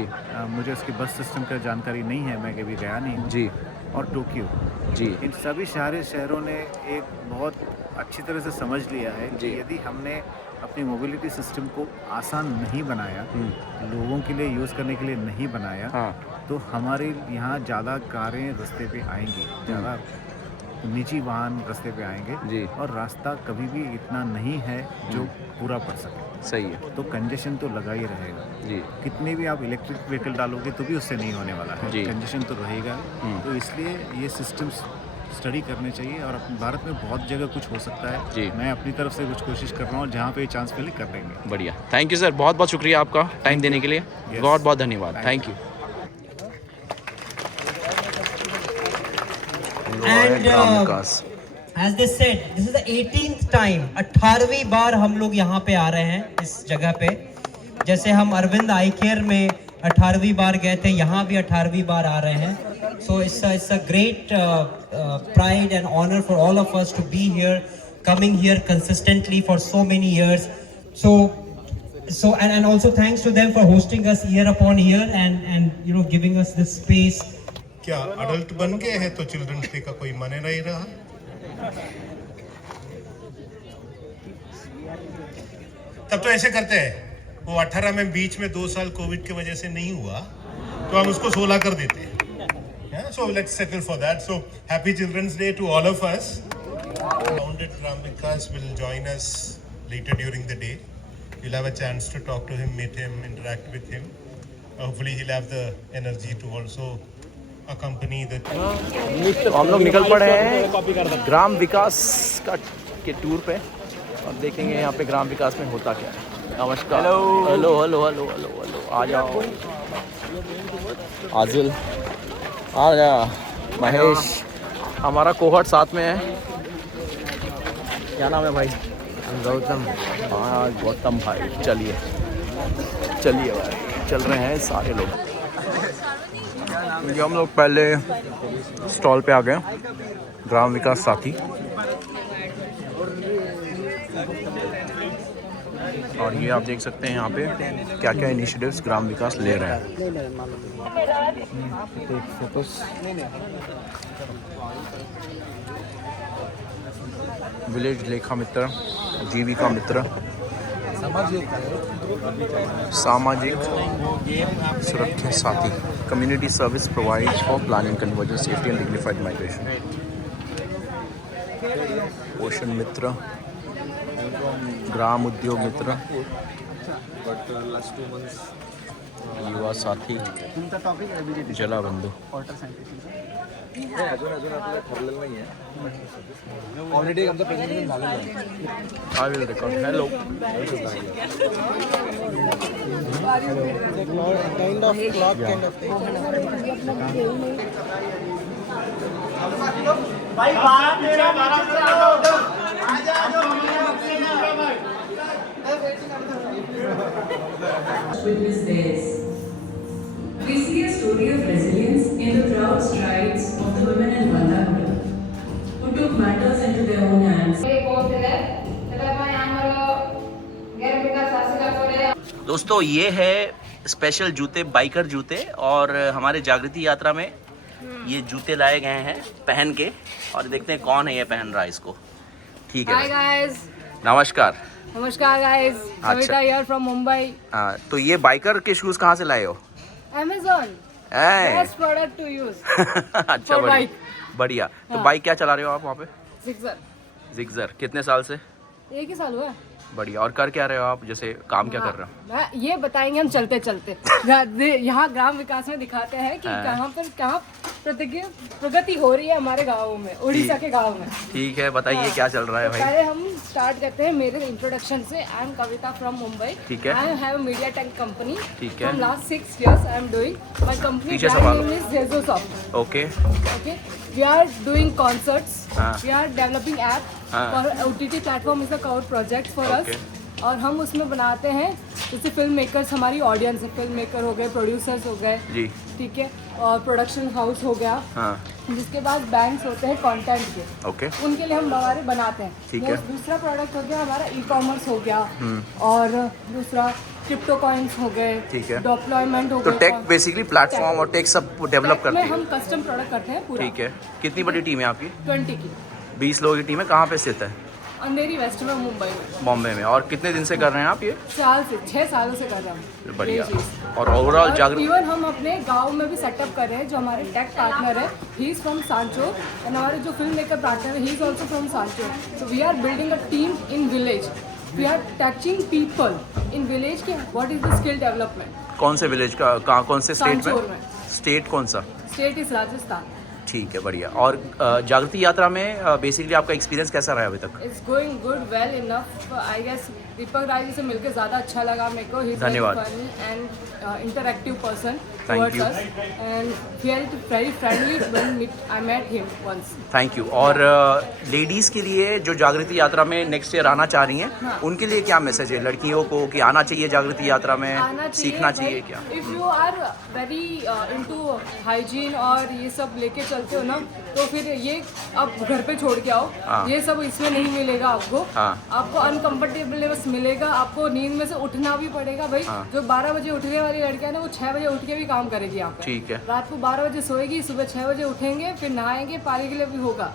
मुझे उसकी बस सिस्टम का जानकारी नहीं है, मैं कभी गया नहीं हूँ। जी। और टोक्यो जी। इन सभी शहरों ने एक बहुत अच्छी तरह से समझ लिया है कि यदि हमने अपनी मोबिलिटी सिस्टम को आसान नहीं बनाया, लोगों के लिए यूज़ करने के लिए नहीं बनाया, तो हमारे यहाँ ज़्यादा कारें रास्ते पे आएंगी, ज़्यादा निजी वाहन रास्ते पे आएंगे जी। और रास्ता कभी भी इतना नहीं है जो पूरा पड़ सके। सही है। तो कंजेशन तो लगा ही रहेगा जी। कितने भी आप इलेक्ट्रिक व्हीकल डालोगे तो भी उससे नहीं होने वाला है, जी। कंजेशन तो रहेगा। तो इसलिए ये सिस्टम्स स्टडी करने चाहिए और अपने भारत में बहुत जगह कुछ हो सकता है जी। मैं अपनी तरफ से कुछ कोशिश कर रहा हूँ, जहाँ पे चांस मिले कर लेंगे। बढ़िया, थैंक यू सर। बहुत बहुत शुक्रिया आपका टाइम देने के लिए। बहुत बहुत धन्यवाद। Thank you. And as they said, this is the 18th time, 18वीं बार हम लोग यहाँ पे आ रहे हैं इस जगह पे। जैसे हम अरविंद आई केयर में 18वीं बार गए थे, यहाँ भी 18वीं बार आ रहे हैं। So it's a great pride and honor for all of us to be here, coming here consistently for so many years. So and also thanks to them for hosting us year upon year and you know giving us this space. क्या adult बन गए हैं तो children's day का कोई माने नहीं रहा? तब तो ऐसे करते हैं, वो 18 में बीच में 2 साल कोविड की वजह से नहीं हुआ तो हम उसको 16 कर देते हैं। So let's settle for that. So happy Children's Day to all of us. Founded Ram Vikas will join us later during the day. You'll have a chance to talk to him, meet him, interact with him. Hopefully he'll have the energy to also accompany the. तो हम लोग निकल पड़े हैं ग्राम विकास के tour पे और देखेंगे यहाँ पे ग्राम विकास में होता क्या है। नमस्कार। Hello hello hello hello hello hello, आ जाओ। आजिल आ जा, महेश हमारा कोहर्ट साथ में है। क्या नाम है भाई? गौतम। हाँ गौतम भाई, चलिए चलिए भाई, चल रहे हैं सारे लोग। हम लोग पहले स्टॉल पे आ गए, ग्राम विकास साथी, और ये आप देख सकते हैं यहाँ पे क्या क्या इनिशिएटिव्स ग्राम विकास ले रहे हैं। विलेज लेखा मित्र, जीविका मित्र, सामाजिक सुरक्षा साथी, community service provide for planning conversion safety and dignified migration, पोषण मित्र, ग्राम उद्योग मित्र, युवा साथी जला बंधू ऑलरेडी आमचं प्रेझेंटेशन झालेलं आहे. I will record. Hello. Kind of clock kind of thing. Witness theirs. We see a story of resilience in the proud strides of the women in Bandhavgarh, who took matters into their own hands. दोस्तों ये है special जूते, biker जूते, और हमारे जागृति यात्रा में ये जूते लाए गए हैं पहन के, और देखते हैं कौन है ये पहन रहा है इसको. ठीक है. Hi guys. नमस्कार. नमस्कार guys. Kavita here from Mumbai. तो ये बाइकर के शूज कहाँ से लाए हो? Amazon. Best product to use. अच्छा, बढ़िया. तो बाइक क्या चला रहे हो आप वहाँ पे? Zigzag. जिक्सर. कितने साल से? 1 ही साल हुआ. बढ़िया. और कर क्या रहे हो आप, जैसे काम क्या कर रहे हो? ये बताएंगे हम चलते चलते. यहाँ ग्राम विकास में दिखाते हैं कि कहाँ पर कहाँ प्रगति हो रही है हमारे गाँव में, उड़ीसा के गाँव में. ठीक है, बताइए क्या चल रहा है भाई. पहले हम स्टार्ट करते हैं मेरे इंट्रोडक्शन से. I am Kavita from Mumbai. ठीक है. I have media tech company. ठीक है. From last 6 years I am doing my company. Name is Jejosoft. Okay. Okay. We are doing concerts. We are developing app for OTT platform is a court project for us. और हम उसमें बनाते हैं, जैसे film makers हमारी audience है, film maker हो गए, प्रोड्यूसर्स हो गए जी, ठीक है, और प्रोडक्शन हाउस हो गया. जिसके बाद बैंक्स होते हैं कंटेंट के. ओके. उनके लिए हम हमारे बनाते हैं. ठीक है. दूसरा प्रोडक्ट हो गया हमारा ई-कॉमर्स हो गया. और दूसरा क्रिप्टो कॉइन्स हो गए. ठीक है. डिप्लॉयमेंट हो गया. तो टेक बेसिकली प्लेटफॉर्म और टेक सब डेवलप करते हैं. हम कस्टम प्रोडक्ट करते हैं पूरा. ठीक है. कितनी बड़ी टीम है आपकी? 20 की. 20 लोगों की टीम है. कहाँ पे स्थित है? अंधेरी वेस्ट में, मुंबई में. बॉम्बे में. और कितने दिन से कर रहे हैं आप ये? 6 सालों से कर रहे हैं. बढ़िया. और ओवरऑल जागरूक. इवन हम अपने गांव में भी सेटअप कर रहे हैं. जो हमारे टेक पार्टनर है, he is from Sanchore, and हमारे जो फिल्म मेकर पार्टनर है, he is also from Sanchore. So we are building a team in village. We are touching people in village के what is the skill development. कौन से village का, कहाँ, कौन से स्टेट में? स्टेट कौन सा? State is Rajasthan. ठीक है, बढ़िया. और जागृति यात्रा में बेसिकली आपका एक्सपीरियंस कैसा रहा अभी तक? It's going good, well enough. I guess Deepak Rai ji से मिलकर ज़्यादा अच्छा लगा मेरे को. He is very funny and interactive person towards us, and felt very friendly when I met him once. Thank you. और लेडीज़ के लिए जो जागृति यात्रा में नेक्स्ट ईयर आना चाह रही हैं, उनके लिए क्या मैसेज है लड़कियों को, कि आना चाहिए जागृति यात्रा में, सीखना चाहिए क्या? If you are very into hygiene और ये सब लेके चलते हो ना, तो फिर ये आप घर पे छोड़ के आओ. ये सब इसमें नहीं मिलेगा आपको. आपको अनकंफर्टेबल मिलेगा. आपको नींद में से उठना भी पड़ेगा भाई. जो 12 बजे उठने वाली लड़कियां ना, वो 6 बजे उठ के भी काम करेगी यहाँ पे. ठीक है. रात को 12 बजे सोएगी, सुबह 6 बजे उठेंगे, फिर नहाएंगे, पानी के लिए भी होगा.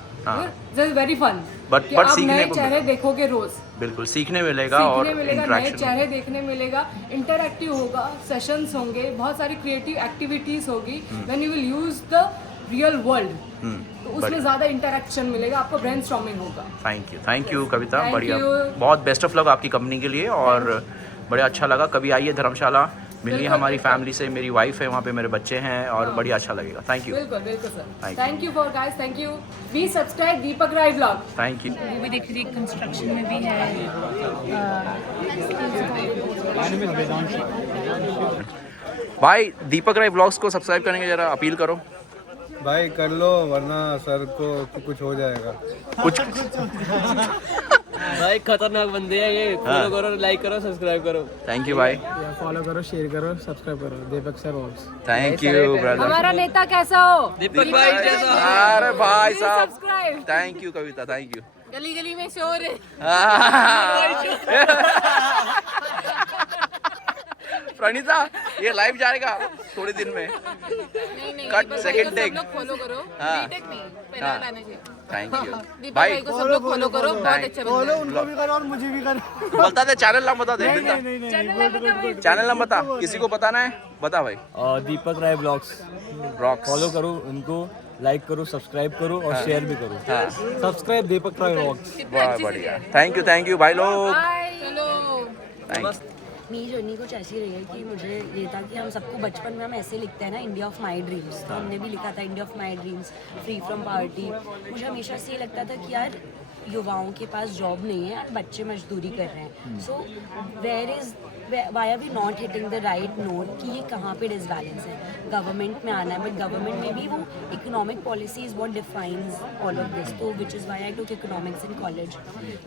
Very fun. बट सीखने को चेहरे देखोगे रोज. बिल्कुल सीखने मिलेगा. और नए चेहरे देखने मिलेगा. इंटरैक्टिव होगा, सेशंस होंगे, बहुत सारी क्रिएटिव एक्टिविटीज होगी. When you will use the real world, तो उसमें ज़्यादा इंटरेक्शन मिलेगा आपको. ब्रेनस्टॉर्मिंग होगा. थैंक यू कविता. बढ़िया. बहुत बेस्ट ऑफ लक आपकी कंपनी के लिए. और बड़ा अच्छा लगा. कभी आइए धर्मशाला, मिलिए हमारी फैमिली से. मेरी वाइफ है वहाँ पे, मेरे बच्चे हैं, और बढ़िया अच्छा लगेगा. Thank you. बिल्कुल बिल्कुल sir. Thank you for guys. Thank you. Please subscribe Deepak Rai blog. Thank you. वो भी देखिए कंस्ट्रक्शन में भी है. भाई दीपक राय ब्लॉग्स को सब्सक्राइब करेंगे, जरा अपील करो. भाई कर लो, वरना सर को कुछ हो जाएगा. कुछ भाई खतरनाक बंदे हैं ये. फॉलो करो, लाइक करो, सब्सक्राइब करो. थैंक यू भाई. फॉलो करो, शेयर करो, सब्सक्राइब करो. Deepak sir vlogs. Thank you brother. हमारा नेता कैसा हो? दीपक भाई जैसा. अरे भाई साहब, subscribe. Thank you Kavita. Thank you. गली गली में शोर है. प्रणीता, ये लाइव जाएगा थोड़े दिन में. Cut second take. फॉलो करो. बीटेक नहीं, पहले आना चाहिए. थैंक यू दीपक भाई को सब लोग फॉलो करो. बहुत अच्छा बंदा है. उनको भी करो और मुझे भी करो. बोलता था चैनल नाम बता दे. चैनल नाम बता. किसी को बताना है, बता भाई. दीपक राय ब्लॉग्स. फॉलो करो उनको, लाइक करो, सब्सक्राइब करो और शेयर भी करो. सब्सक्राइब दीपक राय ब्लॉग्स. बहुत बढ़िया. थैंक यू भाई लोग. हेलो. मेरी जर्नी कुछ ऐसी रही है कि मुझे ये था कि हम सबको बचपन में हम ऐसे लिखते हैं ना, इंडिया ऑफ माई ड्रीम्स, तो हमने भी लिखा था India of my dreams, free from poverty. मुझे हमेशा से ये लगता था कि यार युवाओं के पास जॉब नहीं है और बच्चे मजदूरी कर रहे हैं, so why are we not hitting the right note कि ये कहाँ पे डिसबैलेंस है। गवर्नमेंट में आना है, बट गवर्नमेंट में भी वो economic policy is what defines all of this, तो which is why I took economics in college.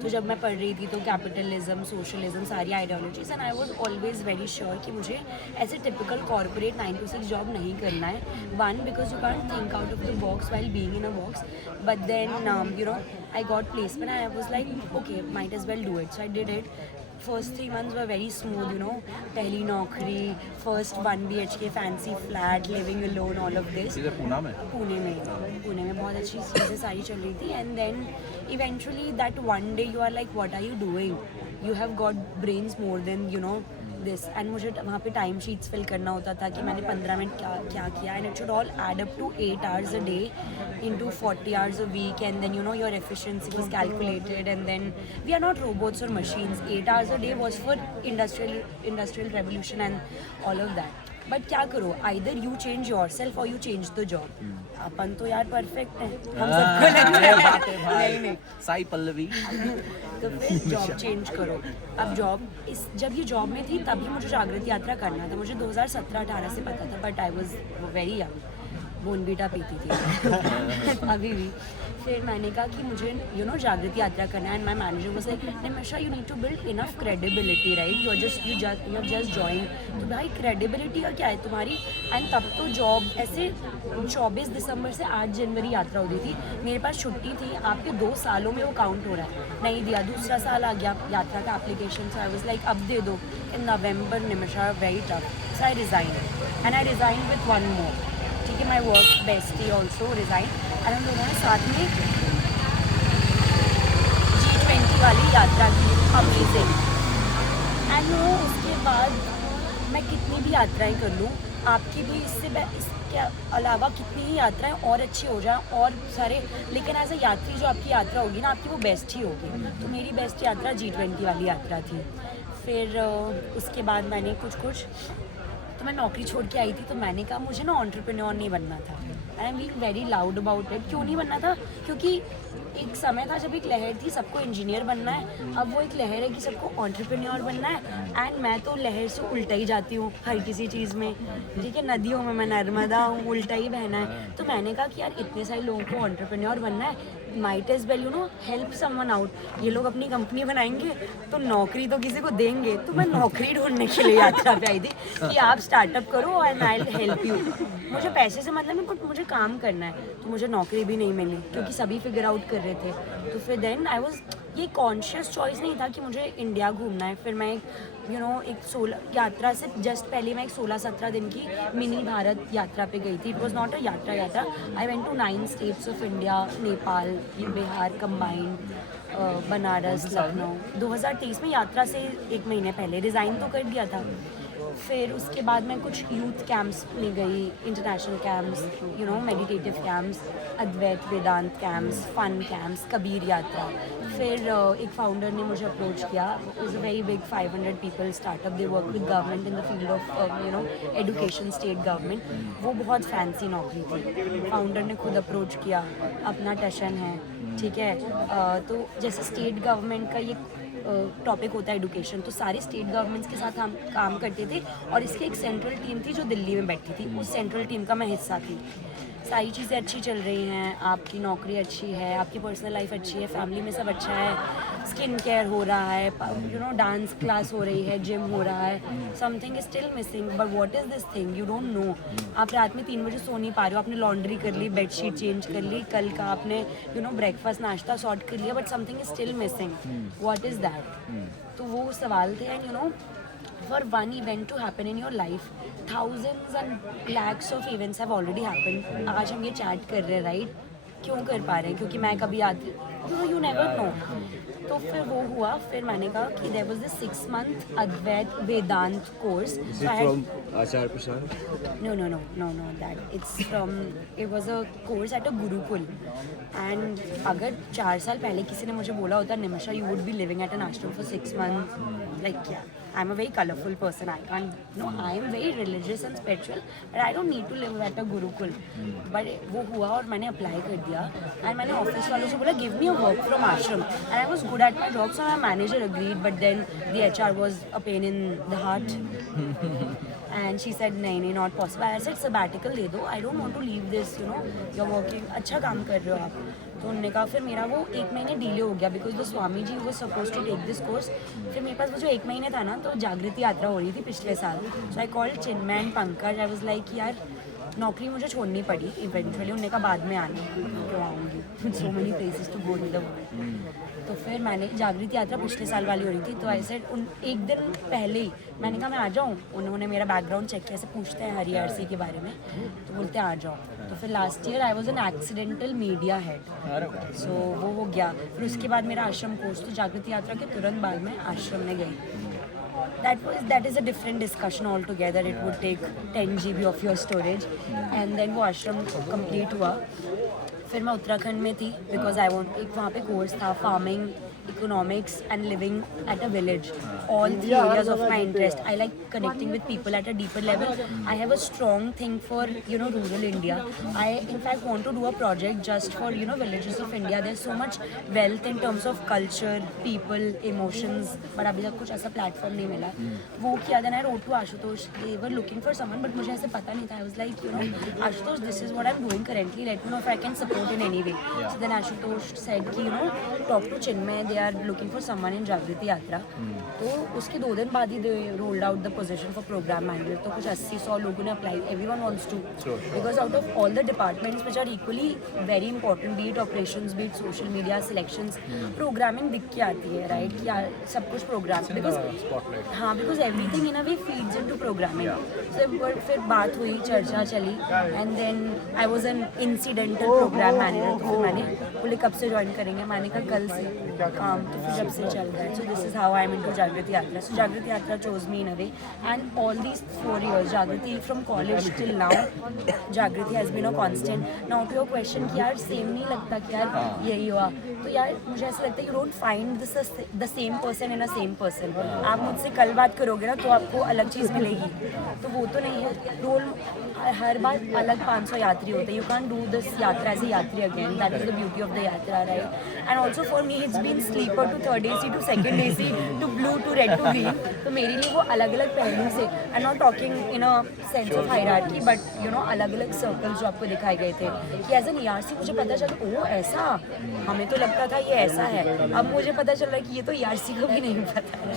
तो जब मैं पढ़ रही थी तो कैपिटलिज्म, सोशलिज्म, सारी ideologies, and I was always very sure कि मुझे ऐसे टिपिकल कॉर्पोरेट 9 to 6 जॉब नहीं करना है। One, because you can't think out of the box while being in a box, but then you know I got placement and I was like, okay, might as well do it. So I did it. First 3 months were very smooth, you know. पहली नौकरी, first 1 BHK fancy flat, living alone, all of this. इधर पुणे में? पुणे में बहुत अच्छी चीज़ें सारी चल रही थी. And then eventually that one day you are like, what are you doing? You have got brains more than, you know, this. And मुझे वहाँ पे टाइम शीट्स फिल करना होता था कि मैंने 15 मिनट क्या किया, and it should all add up to 8 hours a day into 40 hours a week, and then you know your efficiency was calculated, and then we are not robots or machines. 8 hours a day was for industrial revolution and all of that. But क्या करो, either you change your self और you change the job. अपन तो यार perfect है, हम सबको लगता है नहीं साई पल्लवी। तो फिर जॉब चेंज करो। अब जब ये जॉब में थी तभी मुझे जागृति यात्रा करना था। मुझे 2017-18 से पता था, but I was very young, Bournvita पीती थी अभी भी। फिर मैंने कहा कि मुझे यू नो जागृति यात्रा करना है, and my manager was like, Nimisha you need to build enough credibility, right, you have just join. तो भाई क्रेडिबिलिटी का क्या है तुम्हारी? एंड तब तो जॉब ऐसे 24 दिसंबर से 8 जनवरी यात्रा हो गई थी, मेरे पास छुट्टी थी, आपके 2 सालों में वो काउंट हो रहा है, नहीं दिया। दूसरा साल आ गया यात्रा का application, so I was like अब दे दो। In November Nimisha very tough, so I resign, and I resign with 1 more, ठीक है, my work bestie also resign, और हम लोगों ने साथ में G20 वाली यात्रा की, अमेजिंग। एंड उसके बाद मैं कितनी भी यात्राएं कर लूँ, आपकी भी इसके अलावा कितनी ही यात्राएं और अच्छी हो जाए और सारे, लेकिन एज अ यात्री जो आपकी यात्रा होगी ना, आपकी वो बेस्ट ही होगी। तो मेरी बेस्ट यात्रा G20 वाली यात्रा थी। फिर उसके बाद मैंने कुछ तो मैं नौकरी छोड़ के आई थी, तो मैंने कहा मुझे ना एंटरप्रेन्योर नहीं बनना था, and I am being very loud about it. क्यों नहीं बनना था? क्योंकि एक समय था जब एक लहर थी सबको इंजीनियर बनना है, अब वो एक लहर है कि सबको एंटरप्रेन्योर बनना है, एंड मैं तो लहर से उल्टा ही जाती हूँ हर किसी चीज़ में, ठीक है, नदियों में मैं नर्मदा हूँ, उल्टा ही बहना है। तो मैंने कहा कि यार इतने सारे लोगों को एंटरप्रेन्योर बनना है, might as well you know help someone out. ये लोग अपनी कंपनी बनाएंगे तो नौकरी तो किसी को देंगे, तो मैं नौकरी ढूंढने के लिए यात्रा पे आई थी कि आप स्टार्टअप करो and I will help you. मुझे पैसे से मतलब नहीं, बट मुझे काम करना है। तो मुझे नौकरी भी नहीं मिली क्योंकि सभी फिगर आउट कर रहे थे। तो फिर देन आई वॉज, ये कॉन्शियस चॉइस नहीं था कि मुझे इंडिया घूमना है। फिर मैं यू नो एक 16 यात्रा से जस्ट पहले मैं एक 16-17 दिन की मिनी भारत यात्रा पे गई थी। It was not a yatra. I went to 9 states of India, Nepal, Bihar combined, Banaras, Lucknow. 2023 में यात्रा से 1 महीने पहले रिज़ाइन तो कर दिया था। फिर उसके बाद मैं कुछ यूथ कैंप्स में गई, international camps, you know meditative camps, Advaita Vedanta camps, fun camps, Kabir Yatra. फिर एक फाउंडर ने मुझे अप्रोच किया, is a very big 500 people startup, they work with government in the field of you know education, state government. वो बहुत fancy नौकरी थी। Founder ने खुद अप्रोच किया, अपना टशन है, ठीक है। तो जैसे स्टेट गवर्नमेंट का ये टॉपिक होता है एडुकेशन, तो सारे स्टेट गवर्नमेंट्स के साथ हम काम करते थे, और इसकी एक सेंट्रल टीम थी जो दिल्ली में बैठी थी, उस सेंट्रल टीम का मैं हिस्सा थी। सारी चीज़ें अच्छी चल रही हैं, आपकी नौकरी अच्छी है, आपकी पर्सनल लाइफ अच्छी है, फैमिली में सब अच्छा है, स्किन केयर हो रहा है, यू नो डांस क्लास हो रही है, जिम हो रहा है, something is still missing, but what is this thing you don't know. आप रात में 3 बजे सो नहीं पा रहे हो, आपने लॉन्ड्री कर ली, बेडशीट चेंज कर ली, कल का आपने यू नो ब्रेकफास्ट नाश्ता सॉर्ट कर लिया, but something is still missing, what is that? तो वो सवाल थे। And you know for one event to happen in your life, thousands and lakhs of events have already happened. आज हम ये चैट कर रहे हैं, राइट? क्यों कर पा रहे हैं? क्योंकि मैं कभी आती, you never know. तो फिर वो हुआ। फिर मैंने कहा कि there was this 6-month Advaita Vedanta course. Acharya Prasad? No, that it's from, it was a course at a Gurukul. And अगर 4 साल पहले किसी ने मुझे बोला होता, Nimisha you would be living at an ashram for 6 months, like yeah. I'm a very colorful person. I can't, no, I am very religious and spiritual, but I don't need to live at a gurukul. But वो हुआ और मैंने apply कर दिया and मैंने office वालों से बोला give me a work from ashram, and I was good at my job, so my manager agreed, but then the HR was a pain in the heart. And she said नहीं not possible. I said sabbatical ले दो, I don't want to leave this, you know, you're working, अच्छा काम कर रहे हो आप. तो उन्होंने कहा फिर मेरा वो 1 महीने डिले हो गया बिकॉज द स्वामी जी वो suppose to take this course. फिर मेरे पास वो जो 1 महीने था ना, तो जागृति यात्रा हो रही थी पिछले साल. So I called Chinmay and Pankaj. I was like यार नौकरी मुझे छोड़नी पड़ी इवेंचुअली. उन्होंने कहा बाद में आना, क्यों आऊँगी, so many places to go in the world. तो फिर मैंने जागृति यात्रा पिछले साल वाली हो रही थी, तो आई सेड उन 1 दिन पहले ही मैंने कहा मैं आ जाऊँ. उन्होंने मेरा बैकग्राउंड चेक किया, ऐसे पूछते हैं हरी आरसी के बारे में, तो बोलते हैं आ जाओ. तो फिर last year I was an accidental media head, so वो हो गया. फिर उसके बाद मेरा आश्रम कोर्स, तो जागृति यात्रा के तुरंत बाद में आश्रम में गई. that is a different discussion altogether. It would take 10 GB of your storage. And then वो आश्रम कंप्लीट हुआ. फिर मैं उत्तराखंड में थी बिकॉज आई वॉन्ट, एक वहाँ पे कोर्स था farming, economics and living at a village. All 3 areas of my interest. I like connecting with people at a deeper level. I have a strong thing for, you know, rural India. I in fact want to do a project just for, you know, villages of India. There's so much wealth in terms of culture, people, emotions, but अभी तक कुछ ऐसा platform नहीं मिला. वो किया. Then I wrote to Ashutosh. They were looking for someone, but मुझे ऐसे पता नहीं था. I was like, you know, Ashutosh, this is what I'm doing currently. Let me know if I can support in any way. So then Ashutosh said कि, you know, talk to Chinmay. They are looking for someone in जागृति यात्रा. तो उसके 2 दिन बाद ही they rolled out the position for program manager. तो कुछ 80-100 लोगों ने apply. Everyone wants to, because out of all the departments which are equally very important, be it operations, be it social media, selections, programming दिख के आती है, right? कि सब कुछ program, because हाँ, because everything in a way feeds into programming. So फिर बात हुई, चर्चा चली, and then I was an incidental program manager. तो फिर मैंने बोले कब से ज्वाइन करेंगे. मैंने कहा कल से काम. तो फिर जब से चल रहा है. So this is how I am into जागृति यात्रा. सो जागृति यात्रा chose me in a way, and all these 4 years जागृति from college till now जागृति has been a constant. Now to your question कि यार सेम नहीं लगता कि यार यही हुआ, तो यार मुझे ऐसा लगता है you don't find the same person in a same person. आप मुझसे कल बात करोगे ना तो आपको अलग चीज़ मिलेगी, तो वो तो नहीं है. रोल हर बार अलग 500 यात्री होते हैं. You can't do this यात्रा as a यात्री again. That is the beauty of the यात्रा, right? And also for me it's been sleeper to third AC to second AC to blue to red to green. तो मेरे लिए वो अलग अलग पहलू से, I'm not talking in a sense of hierarchy, but you know अलग अलग सर्कल्स जो आपको दिखाए गए थे कि एज एन ERC मुझे पता चला ओ ऐसा, हमें तो लगता था ये ऐसा है, अब मुझे पता चल रहा है कि ये तो ERC को भी नहीं पता है.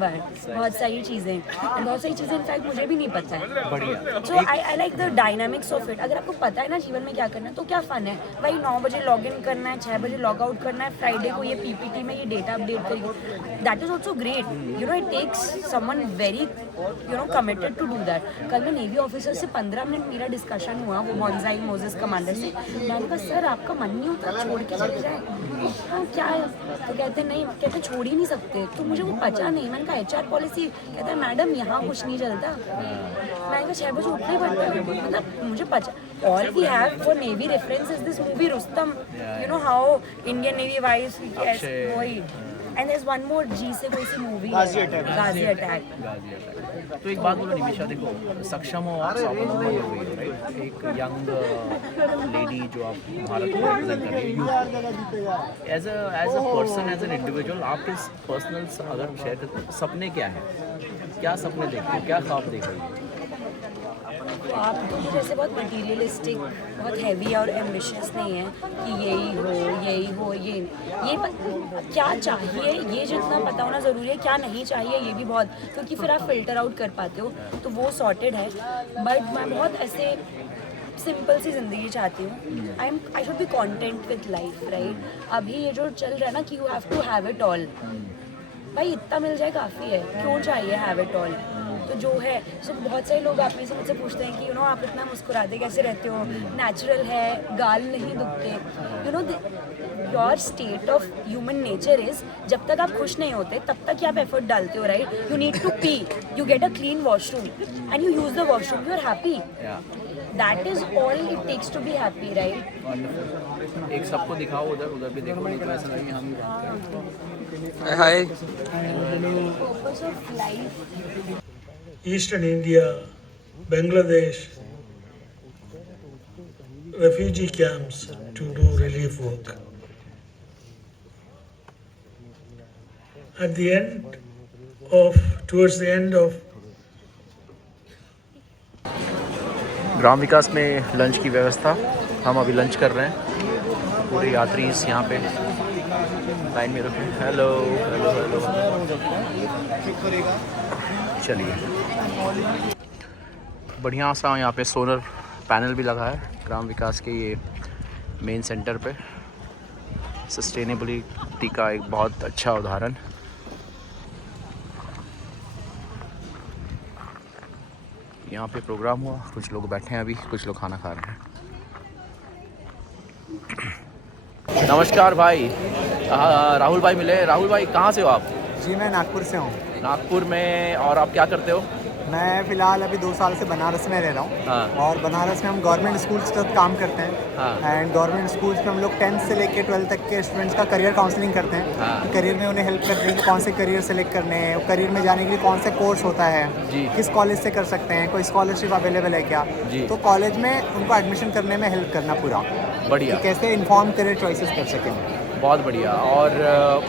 बट बहुत सारी चीज़ें, बहुत सारी चीज़ें इनफैक्ट मुझे भी नहीं पता है. So I like the dynamics of it. अगर आपको पता है ना जीवन में क्या करना है तो क्या फ़न है भाई. 9 बजे लॉग इन करना है, 6 बजे लॉग आउट करना है, फ्राइडे को ये PPT में ये डेटा अपडेट करिए. That is also great. You know it takes someone very, you know, committed to do that. कल मैं नेवी ऑफिसर से 15 मिनट मेरा डिस्कशन हुआ, वो मॉन्जाई मोजेस कमांडर से. मैंने कहा सर आपका मन नहीं होता छोड़ के चले जाए? हाँ क्या है, तो कहते नहीं, कहते छोड़ ही नहीं सकते. तो मुझे वो पता नहीं. मैंने कहा HR पॉलिसी. कहता है मैडम यहाँ कुछ नहीं चलता. मैंने कहा 6 बजे उठना ही पड़ता है. मतलब मुझे पता. All we have for Navy reference is this movie Rustam. You know how Indian Navy wives, yes, वही. And there's one more G से कोई सी मूवी Ghazi Attack. तो एक बात बोलो निमिषा, देखो सक्षम हो और स्वावलंबन हो गई, राइट? एक यंग लेडी जो आप भारत को रिप्रेजेंट कर रही है, as a person, as an individual, आपके पर्सनल अगर शेयर करते सपने क्या है, क्या सपने देखते हो, क्या ख्वाब देख रही है? आप तो जैसे बहुत मटीरियलिस्टिक, बहुत हैवी और एम्बिशियस नहीं है कि यही हो. ये क्या चाहिए ये जितना पता होना ज़रूरी है. क्या नहीं चाहिए ये भी बहुत, क्योंकि फिर आप फिल्टर आउट कर पाते हो, तो वो सॉर्टेड है. बट मैं बहुत ऐसे सिंपल सी ज़िंदगी चाहती हूँ. I should be content with life, right? अभी ये जो चल रहा है ना कि you have to have it all, भाई इतना मिल जाए काफ़ी है, क्यों चाहिए हैव इट ऑल? तो जो है सो बहुत सारे लोग आप में से मुझसे पूछते हैं कि आप इतना मुस्कुराते कैसे रहते हो, नेचुरल है, गाल नहीं दुखते। Your state of human nature is जब तक आप खुश नहीं होते तब तक ही आप एफर्ट डालते हो, right? You need to pee, you get a clean washroom and you use the washroom, you are happy. That is all it takes to be happy, right? एक सबको दिखाओ, उधर भी देखो, नहीं तो ऐसा नहीं हम hi. Purpose of life, Eastern India, Bangladesh, refugee camps to do relief work. Towards the end of ग्राम विकास में लंच की व्यवस्था, हम अभी लंच कर रहे हैं। पूरे यात्री इस यहाँ पे लाइन में रुके। हेलो हेलो हेलो, चलिए। बढ़िया सा यहाँ पे सोलर पैनल भी लगा है ग्राम विकास के ये मेन सेंटर पे। सस्टेनेबिलिटी का एक बहुत अच्छा उदाहरण। यहाँ पे प्रोग्राम हुआ, कुछ लोग बैठे हैं अभी, कुछ लोग खाना खा रहे हैं। नमस्कार भाई, राहुल भाई मिले। राहुल भाई कहाँ से हो आप? जी मैं नागपुर से हूँ। नागपुर में, और आप क्या करते हो? मैं फ़िलहाल अभी 2 साल से बनारस में रह रहा हूँ। हाँ। और बनारस में हम गवर्नमेंट स्कूल्स तक काम करते हैं। हाँ। एंड गवर्नमेंट स्कूल्स में हम लोग 10th से लेकर 12th तक के स्टूडेंट्स का करियर काउंसलिंग करते हैं। हाँ। करियर में उन्हें हेल्प करते हैं कि कौन से करियर सेलेक्ट करने हैं, करियर में जाने के लिए कौन से कोर्स होता है, किस कॉलेज से कर सकते हैं, कोई स्कॉलरशिप अवेलेबल है क्या, तो कॉलेज में उनको एडमिशन करने में हेल्प करना पूरा। बढ़िया। कैसे इन्फॉर्म करियर चॉइसेस कर सकें। बहुत बढ़िया। और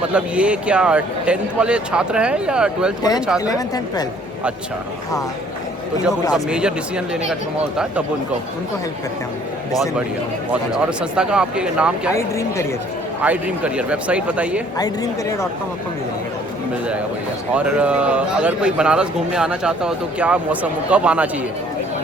मतलब ये क्या 10th वाले छात्र हैं या 12th वाले छात्र? 11th and 12th। अच्छा, हाँ। तो जब उनका मेजर डिसीजन लेने का समय होता है तब उनको हेल्प करते हैं हम। बहुत बढ़िया, बहुत बढ़िया। और संस्था का आपके नाम क्या है? आई ड्रीम करियर। आई ड्रीम करियर, वेबसाइट बताइए। idreamcareer.com आपको मिल जाएगा। बढ़िया। और अगर कोई बनारस घूमने आना चाहता हो तो क्या मौसम, कब आना चाहिए?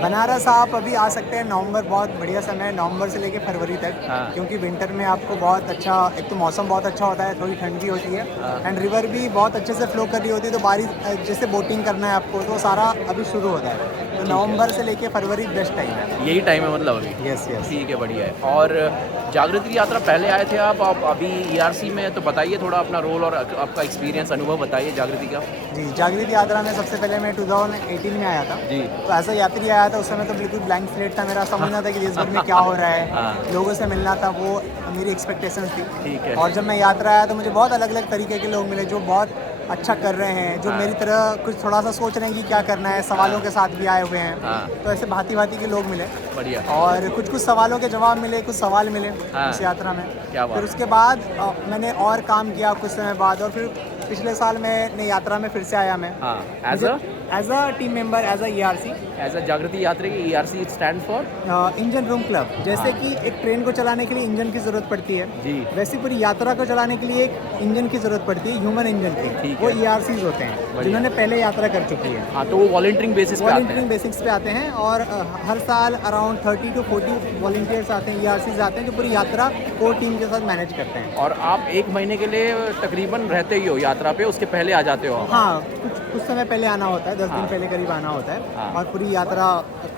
बनारस आप अभी आ सकते हैं, नवंबर बहुत बढ़िया समय है, नवंबर से लेके फरवरी तक। हाँ। क्योंकि विंटर में आपको बहुत अच्छा, एक तो मौसम बहुत अच्छा होता है, थोड़ी ठंड भी होती है। हाँ। एंड रिवर भी बहुत अच्छे से फ्लो कर रही होती है, तो बारिश जैसे बोटिंग करना है आपको तो सारा अभी शुरू होता है। तो नवंबर से लेके फरवरी बेस्ट टाइम है। यही टाइम है मतलब अभी? Yes yes. ठीक है, बढ़िया है। और जागृति यात्रा पहले आए थे आप अभी ERC में, तो बताइए थोड़ा अपना रोल और आपका एक्सपीरियंस, अनुभव बताइए जागृति का। जी, जागृति यात्रा में सबसे पहले मैं 2018 में आया था। जी। तो ऐसा यात्री आया था, उस समय तो बिल्कुल ब्लैंक स्लेट था मेरा, समझना था कि देश भर में क्या हो रहा है। हाँ। लोगों से मिलना था, वो मेरी एक्सपेक्टेशंस थी। ठीक है। और जब मैं यात्रा आया तो मुझे बहुत अलग अलग तरीके के लोग मिले जो बहुत अच्छा कर रहे हैं, जो मेरी तरह कुछ थोड़ा सा सोच रहे हैं कि क्या करना है, सवालों के साथ भी आए हुए हैं। तो ऐसे भांति भांति के लोग मिले। बढ़िया। और कुछ सवालों के जवाब मिले, कुछ सवाल मिले इस यात्रा में। क्या बात। फिर उसके बाद मैंने और काम किया कुछ समय बाद, और फिर पिछले साल मैंने यात्रा में फिर से आया मैं। As a team member, as a ERC, as a Jagriti yatri की ERC stand for engine room club. जैसे कि एक ट्रेन को चलाने के लिए इंजन की जरूरत पड़ती है, जी, वैसे पूरी यात्रा को चलाने के लिए एक इंजन की जरूरत पड़ती है, ह्यूमन इंजन की। वो ERCs होते हैं जिन्होंने पहले यात्रा कर चुकी है। हाँ, तो वो वॉलंटियरिंग बेसिस पे आते हैं। और हर साल अराउंड 30 to 40 वॉलंटियर्स आते हैं, ERCs आते हैं, जो पूरी यात्रा कोर टीम के साथ मैनेज करते हैं। और आप 1 महीने के लिए तकरीबन रहते ही हो यात्रा पे, उसके पहले आ जाते हो? हाँ, कुछ समय पहले आना होता है, 10 दिन पहले करीब आना होता है। और पूरी यात्रा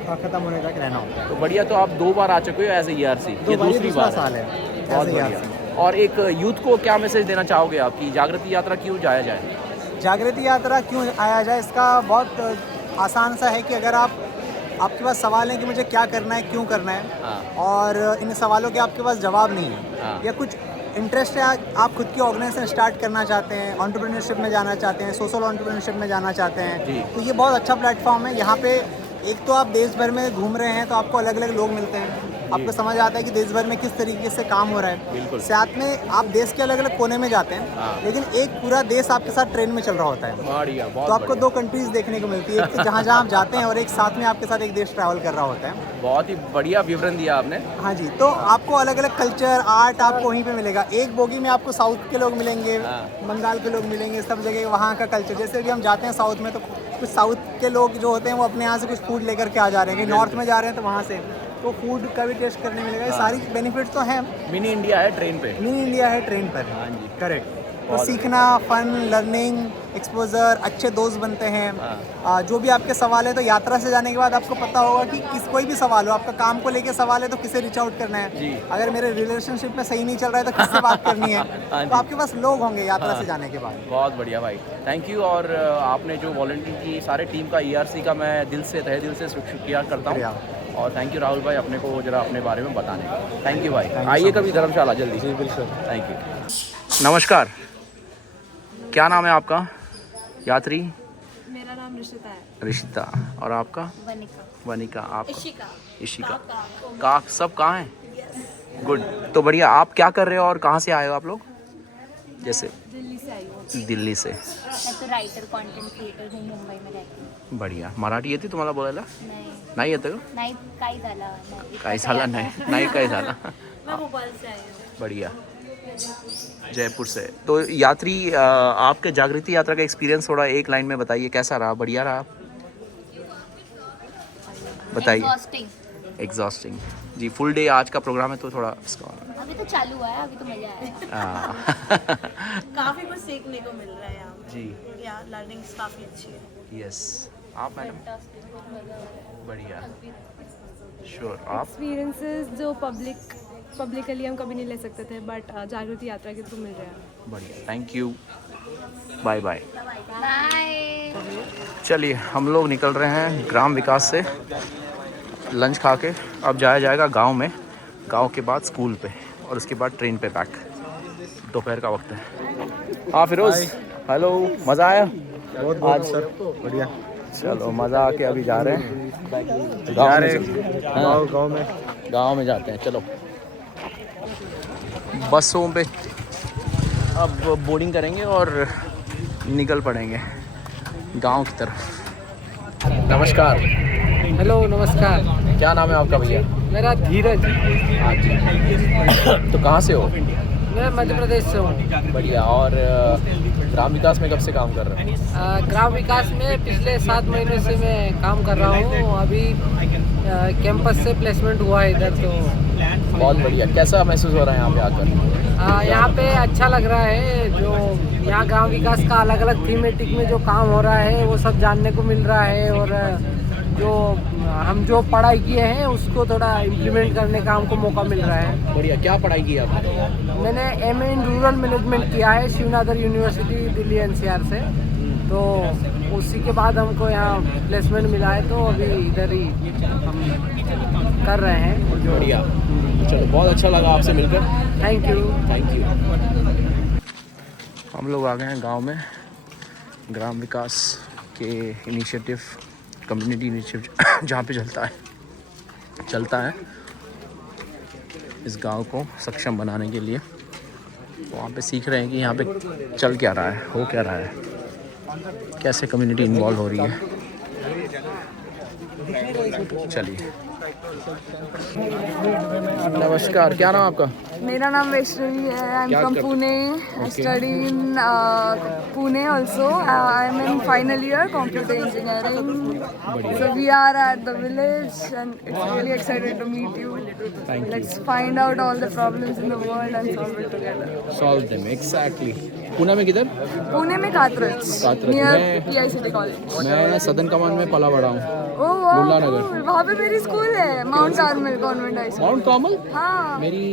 खत्म होने तक रहना होता है। तो बढ़िया। तो आप 2 बार आ चुके हो एज ए ERC, ये दूसरी बार साल है। बहुत बढ़िया। और एक यूथ को क्या मैसेज देना चाहोगे आप कि जागृति यात्रा क्यों जाया जाए? जागृति यात्रा क्यों आया जाए, इसका बहुत आसान सा है कि अगर आपके पास सवाल है कि मुझे क्या करना है, क्यों करना है, और इन सवालों के आपके पास जवाब नहीं है, या कुछ इंटरेस्ट है, आप खुद की ऑर्गेनाइजेशन स्टार्ट करना चाहते हैं, एंटरप्रेन्योरशिप में जाना चाहते हैं, सोशल एंटरप्रेन्योरशिप में जाना चाहते हैं, तो ये बहुत अच्छा प्लेटफॉर्म है। यहाँ पे एक तो आप देश भर में घूम रहे हैं तो आपको अलग अलग लोग मिलते हैं, आपको समझ आता है कि देश भर में किस तरीके से काम हो रहा है। साथ में आप देश के अलग अलग कोने में जाते हैं, लेकिन एक पूरा देश आपके साथ ट्रेन में चल रहा होता है। बढ़िया, तो आपको 2 कंट्रीज देखने को मिलती है, एक जहाँ जहाँ आप जाते हैं और एक साथ में आपके साथ एक देश ट्रैवल कर रहा होता है। बहुत ही बढ़िया विवरण दिया आपने। हाँ जी, तो आपको अलग अलग कल्चर, आर्ट आपको वहीं पे मिलेगा। एक बोगी में आपको साउथ के लोग मिलेंगे, बंगाल के लोग मिलेंगे, सब जगह वहाँ का कल्चर। जैसे भी हम जाते हैं साउथ में, तो कुछ साउथ के लोग जो होते हैं वो अपने यहाँ से कुछ फूड लेकर के आ जा रहे हैं, नॉर्थ में जा रहे हैं तो वहाँ से तो फूड का भी टेस्ट करने मिलेगा। ये सारी बेनिफिट्स तो हैं। मिनी इंडिया है ट्रेन पे। मिनी इंडिया है ट्रेन पर। हाँ जी, करेक्ट। तो सीखना, फन, लर्निंग, एक्सपोजर, अच्छे दोस्त बनते हैं। जो भी आपके सवाल है तो यात्रा से जाने के बाद आपको पता होगा कि कोई भी सवाल हो, आपका काम को लेके सवाल है तो किसे रीच आउट करना है। अगर मेरे रिलेशनशिप में सही नहीं चल रहा है तो किससे बात करनी है। तो आपके पास लोग होंगे यात्रा से जाने के बाद। बहुत बढ़िया भाई, थैंक यू। और आपने जो वॉलंटियर की सारे टीम का ERC का मैं तहे दिल से शुक्रिया करता हूँ। और थैंक यू राहुल भाई अपने को जरा अपने बारे में बताने का। थैंक यू भाई, आइए कभी धर्मशाला जल्दी। जी बिल्कुल, थैंक यू। नमस्कार, क्या नाम है आपका यात्री? मेरा नाम ऋषिता है। ऋषिता। और आपका? वनिका। वनिका। आप? इशिका। इशिका। काक सब कहाँ हैं? गुड। तो बढ़िया, आप क्या कर रहे हो और कहाँ से आए हो आप लोग? जैसे दिल्ली से आई हूँ। दिल्ली से। मैं तो राइटर, कंटेंट क्रिएटर हूँ, मुंबई में रहती हूँ। बढ़िया। मराठी येते तुम्हाला बोलायला? नाही येतं का? नाही, काही झाला नाही काही झाला। मैं भोपाल से आई हूँ। बढ़िया, जयपुर से। तो यात्री, आपके जागृति यात्रा का एक्सपीरियंस थोड़ा एक लाइन में बताइए, कैसा रहा? बढ़िया रहा? बताइए। एग्जॉस्टिंग। जी, फुल डे आज का प्रोग्राम है तो थोड़ा अभी तो चालू हुआ है, अभी तो मजा आया। काफ़ी कुछ सीखने को मिल रहा है यहाँ पे। जी या लर्निंग्स काफ़ी अच्छी है। यस। आप मैडम? बढ़िया, श्योर। आप? एक्सपीरियंसेस जो पब्लिकली हम कभी नहीं ले सकते थे, बट जागृति यात्रा के थ्रू मिल रहा है। बढ़िया, thank you, bye bye. Bye. चलिए हम लोग निकल रहे हैं ग्राम विकास से लंच खा के। अब जाया जाएगा गांव में, गांव के बाद स्कूल पे और उसके बाद ट्रेन पे बैक। दोपहर का वक्त है। हाँ फिरोज, हेलो, मज़ा आया? बहुत बहुत सर, बढ़िया। चलो, मज़ा आके अभी जा रहे हैं गाँव में जाते हैं। चलो, बसों पे अब बोर्डिंग करेंगे और निकल पड़ेंगे गांव की तरफ। नमस्कार। हेलो, नमस्कार। क्या नाम है आपका भैया? मेरा धीरज। हाँ जी। तो कहाँ से हो? मैं मध्य प्रदेश से हूँ। बढ़िया। और ग्राम विकास में कब से काम कर रहे हैं? ग्राम विकास में पिछले 7 महीने से मैं काम कर रहा हूँ। अभी कैंपस से प्लेसमेंट हुआ है इधर, तो बहुत बढ़िया। कैसा महसूस हो रहा है यहाँ पे आकर? यहाँ पे अच्छा लग रहा है। जो यहाँ ग्राम विकास का अलग अलग थीमेटिक में जो काम हो रहा है वो सब जानने को मिल रहा है। और जो हम जो पढ़ाई किए हैं उसको थोड़ा इम्प्लीमेंट करने का हमको मौका मिल रहा है। बढ़िया। क्या पढ़ाई की आपने? मैंने MA इन रूरल मैनेजमेंट किया है शिवनाथर यूनिवर्सिटी दिल्ली NCR से। तो उसी के बाद हमको यहाँ प्लेसमेंट मिला है, तो अभी इधर ही हम कर रहे हैं। बढ़िया। चलो, बहुत अच्छा लगा आपसे मिलकर। Thank you. Thank you. हम लोग आ गए हैं गांव में। ग्राम विकास के इनिशिएटिव, कम्युनिटी इनिशिएटिव जहाँ पे चलता है इस गांव को सक्षम बनाने के लिए। तो वहाँ पे सीख रहे हैं कि यहाँ पे चल क्या रहा है, हो क्या रहा है, कैसे कम्युनिटी इन्वॉल्व हो रही है। चलिए, नमस्कार। क्या नाम आपका? मेरा नाम वैष्णवी है। I am from Pune. I study in Pune also. I am in final year computer engineering. So we are at the village and it's really excited to meet you. Let's find out all the problems in the world and solve it together. Solve them, exactly. Pune में किधर? पुणे में Katraj, near PICT college. मैं सदन कमान में पला बड़ा हूँ, ओह लुल्ला नगर। वहाँ पे मेरी स्कूल है, mount Carmel convent high school. Mount Carmel? हाँ। मेरी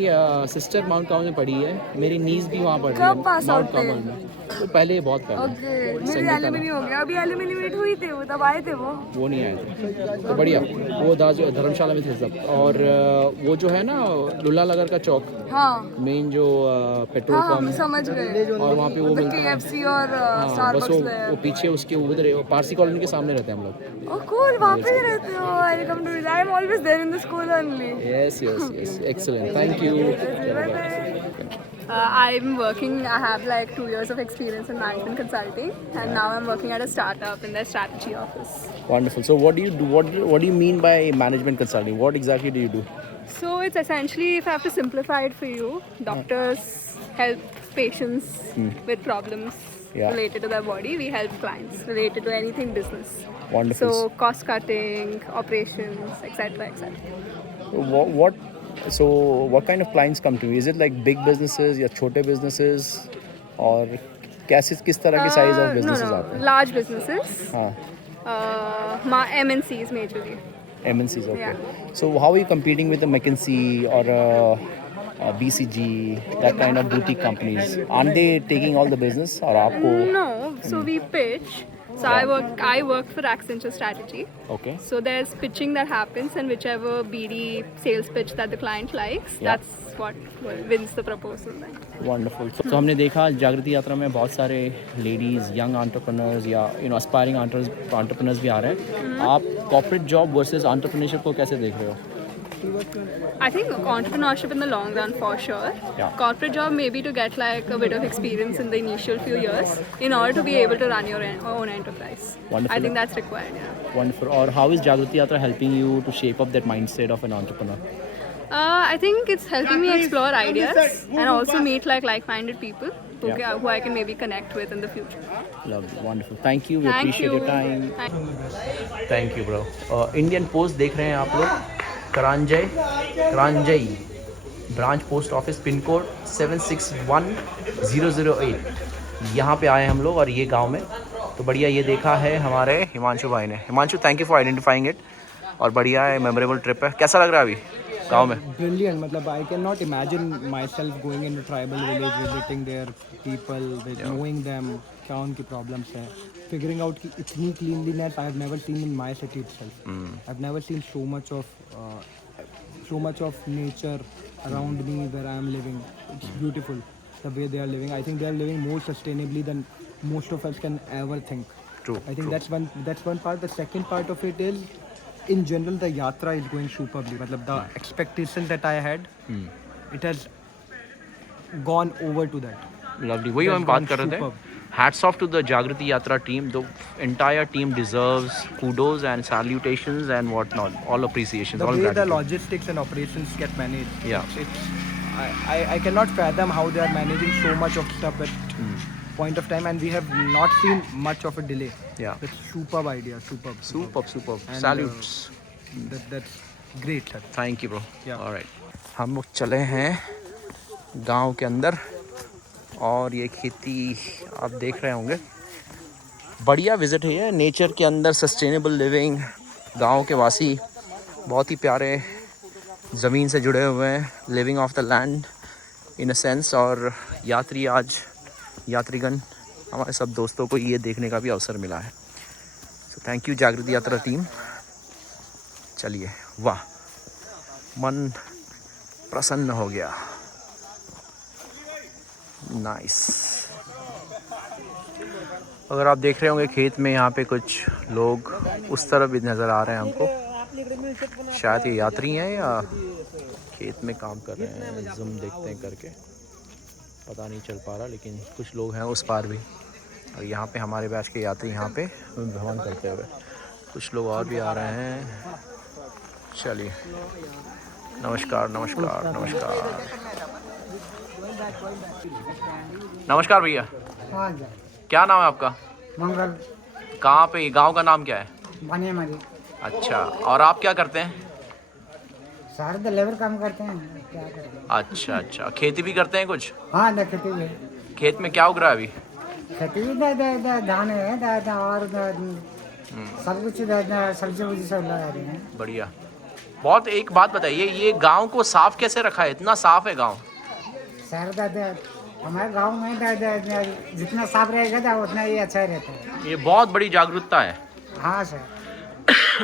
सिस्टर माउंट कार्मल में पढ़ी है। मेरी नीस भी वहाँ पढ़ी है कब पास माउंट आउट कार्मल में। तो पहले, बहुत पहले। ओके, मेरी एलुमनी हो गया। अभी एलुमनी मीट हुई थी, वो तब आए थे वो नहीं आए थे। तो बढ़िया, वो धर्मशाला में थे सब। और वो जो है ना लुल्ला नगर का चौक, हाँ, मेन जो पेट्रोल हाँ, पंप, समझ गए। और वहाँ पे वो मिलता है KFC और बस स्टारबक्स वो पीछे उसके उधर पारसी कॉलोनी के सामने रहते हैं हम लोग। ओह कूल, वहाँ पे ही रहते हो। I come to, I am always there in the school only. Yes yes yes, excellent, thank you. I'm working, I have like 2 years of experience in management consulting, and now I'm working at a startup in their strategy office. Wonderful. So what do you do? What do you mean by management consulting? What exactly do you do? So it's essentially, if I have to simplify it for you, doctors help patients with problems related to their body. We help clients related to anything business. Wonderful. So cost cutting, operations, etc. So what kind of clients come to you? Is it like big businesses or छोटे businesses, और कैसे किस तरह के size of businesses आते हैं? Large businesses. हाँ, MNCs majorly. MNCs, okay. So how are you competing with the McKinsey or BCG, that kind of boutique companies? Aren't they taking all the business or आपको? No, so we pitch. So I work for Accenture Strategy. Okay. So there's pitching that happens, and whichever BD sales pitch that the client likes, that's what wins the proposal. Wonderful. So हमने देखा जागृति यात्रा में बहुत सारे ladies, young entrepreneurs या aspiring entrepreneurs भी आ रहे हैं. आप कॉर्पोरेट जॉब वर्सेस एंटरप्रेन्योरशिप को कैसे देख रहे हो? I think entrepreneurship in the long run for sure. Corporate job maybe to get like a bit of experience in the initial few years in order to be able to run your own enterprise. Wonderful. I think that's required. Yeah. Wonderful. Or how is Jagriti Yatra helping you to shape up that mindset of an entrepreneur? I think it's helping me explore ideas and also meet like-minded people who I can maybe connect with in the future. Lovely, wonderful. Thank you. We Thank appreciate you. your time. Thank you, bro. Indian Post देख रहे हैं आप लोग. Karanjai branch post office, pin code 761008. यहाँ पे आए हम लोग और ये गांव में. तो बढ़िया, ये देखा है हमारे हिमांशु भाई ने. Himanshu, thank you for identifying it. और बढ़िया है, मेमोरेबल ट्रिप है. कैसा लग रहा है अभी गांव में? Brilliant. मतलब I cannot imagine myself going into tribal village, visiting their people, knowing them, क्या उनकी problems हैं, figuring out कि इतनी cleanliness I have never seen in my city itself. I've never seen so much of nature around me where I am living. It's beautiful the way they are living. I think they are living more sustainably than most of us can ever think. True. I think that's one part. The second part of it is, in general, the yatra is going superbly. मतलब the expectations that I had, it has gone over to that. Lovely. वही हम बात कर रहे थे. Hats off to the Jagriti Yatra team. The entire team deserves kudos and salutations and whatnot. All appreciations. The all way gratitude. the logistics and operations get managed. Yeah. I cannot fathom how they are managing so much of stuff at point of time, and we have not seen much of a delay. Yeah. That's superb idea. Superb. And, salutes. That's great, sir. Thank you, bro. Yeah. All right. हम लोग चले हैं गांव के अंदर और ये खेती आप देख रहे होंगे. बढ़िया विजिट है ये. नेचर के अंदर सस्टेनेबल लिविंग. गांव के वासी बहुत ही प्यारे, ज़मीन से जुड़े हुए हैं, living of the land in a sense. और यात्रीगण हमारे सब दोस्तों को ये देखने का भी अवसर मिला है. तो थैंक यू जागृति यात्रा टीम. चलिए, वाह, मन प्रसन्न हो गया. नाइस. अगर आप देख रहे होंगे खेत में यहाँ पे कुछ लोग उस तरफ भी नज़र आ रहे हैं हमको. शायद ये यात्री हैं या खेत में काम कर रहे हैं. जूम देखते हैं करके, पता नहीं चल पा रहा, लेकिन कुछ लोग हैं उस पार भी. और यहाँ पे हमारे बैच के यात्री यहाँ पे भ्रमण करते हुए. कुछ लोग और भी आ रहे हैं. चलिए, नमस्कार नमस्कार नमस्कार नमस्कार भैया. क्या नाम है आपका? मंगल. कहाँ पे? गांव का नाम क्या है? बानियामारी. अच्छा, और आप क्या करते हैं? सारे लेबर काम करते हैं. क्या करते हैं? अच्छा, खेती भी करते हैं कुछ? हाँ, खेती भी. खेत में क्या उग रहा है अभी? खेती भी धान है और सब कुछ सब्जी वब्जी सब लगा रहे हैं. बढ़िया. बहुत. एक बात बताइए, ये गांव को साफ कैसे रखा है? इतना साफ है गांव. सर हमारे गांव में जितना साफ रहेगा उतना ही अच्छा रहता है. ये बहुत बड़ी जागरूकता है. हाँ सर.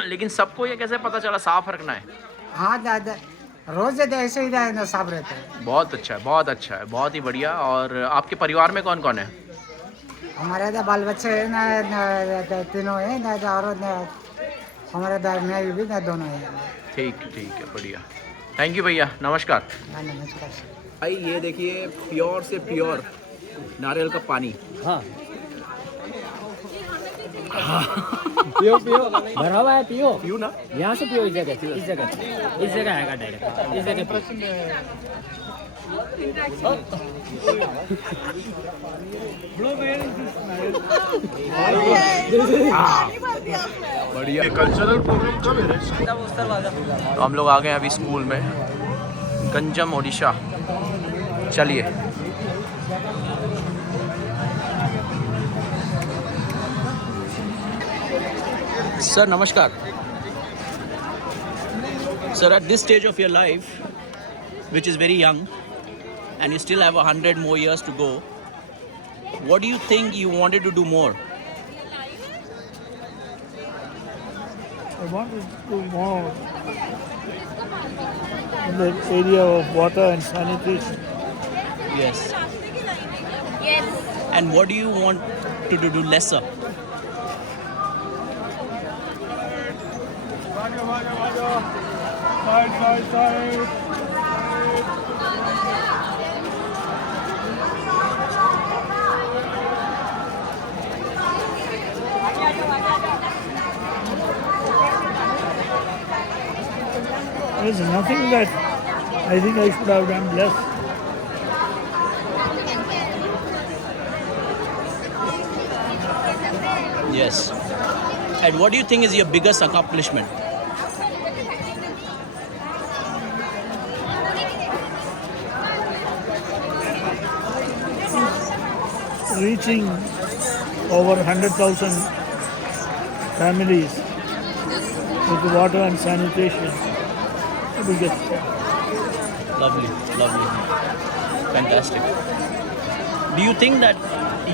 लेकिन सबको ये कैसे पता चला साफ रखना है? हाँ दादा, रोज ऐसे ही साफ रहता है. बहुत अच्छा है, बहुत अच्छा है, बहुत ही बढ़िया. और आपके परिवार में कौन कौन है? हमारे बाल बच्चे है ना, तीनों है और हमारे मैं भी दोनों है. ठीक है, बढ़िया. थैंक यू भैया. नमस्कार. नमस्कार भाई, ये देखिए प्योर से प्योर नारियल का पानी. हाँ. पियो भरा हुआ है. पियो ना. यहाँ से पियो. इस जगह आएगा डायरेक्ट. इस जगह बढ़िया. कल्चरल प्रोग्राम कब है? तो हम लोग आ गए अभी स्कूल में, गंजम ओडिशा. चलिए, Sir, namaskar. Sir, at this stage of your life, which is very young, and you still have 100 more years to go, what do you think you wanted to do more? I want to do more in the area of water and sanitation. Yes. And what do you want to do lesser? There's nothing that I think I should have done less. Yes. And what do you think is your biggest accomplishment? Reaching over 100,000 families with water and sanitation. The biggest step. Lovely, lovely. Fantastic. Do you think that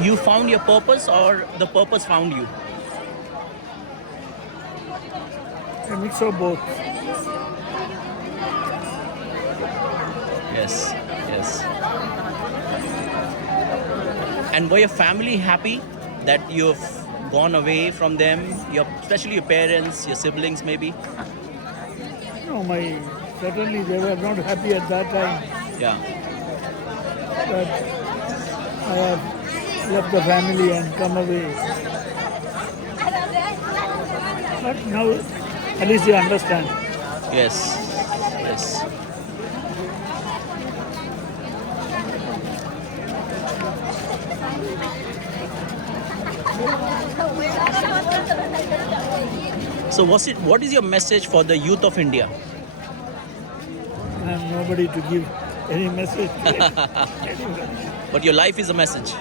you found your purpose or the purpose found you? A mix of both. Yes, yes. And were your family happy that you've gone away from them, especially your parents, your siblings maybe? No, certainly they were not happy at that time. Yeah. But I have left the family and come away. But now at least they understand. Yes, yes. So what is your message for the youth of India? I have nobody to give any message to. But your life is a message.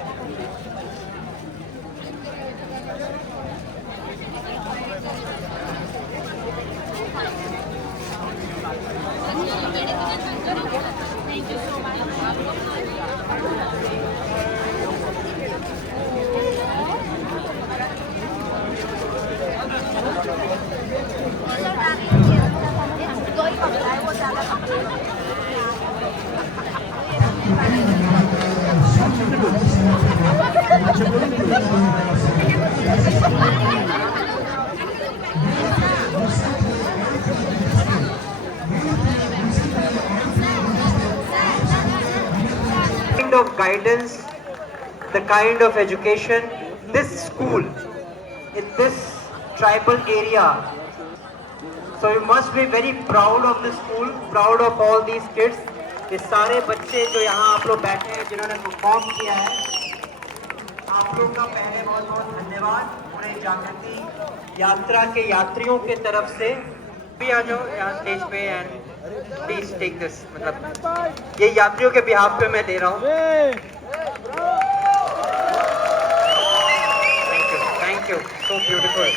Kind of guidance, the kind of education, this school in this tribal area. So you must be very proud of the school, proud of all these kids. ये सारे बच्चे जो यहाँ आप लोग बैठे हैं जिन्होंने परफॉर्म किया है, आप लोग का पहले बहुत बहुत धन्यवाद। पूरे जागृति यात्रा के यात्रियों के तरफ से भी आ जाओ यहाँ स्टेज पे एंड प्लीज टेक दिस, मतलब ये यात्रियों के बिहाफ पे मैं दे रहा हूँ। Thank you, so beautiful.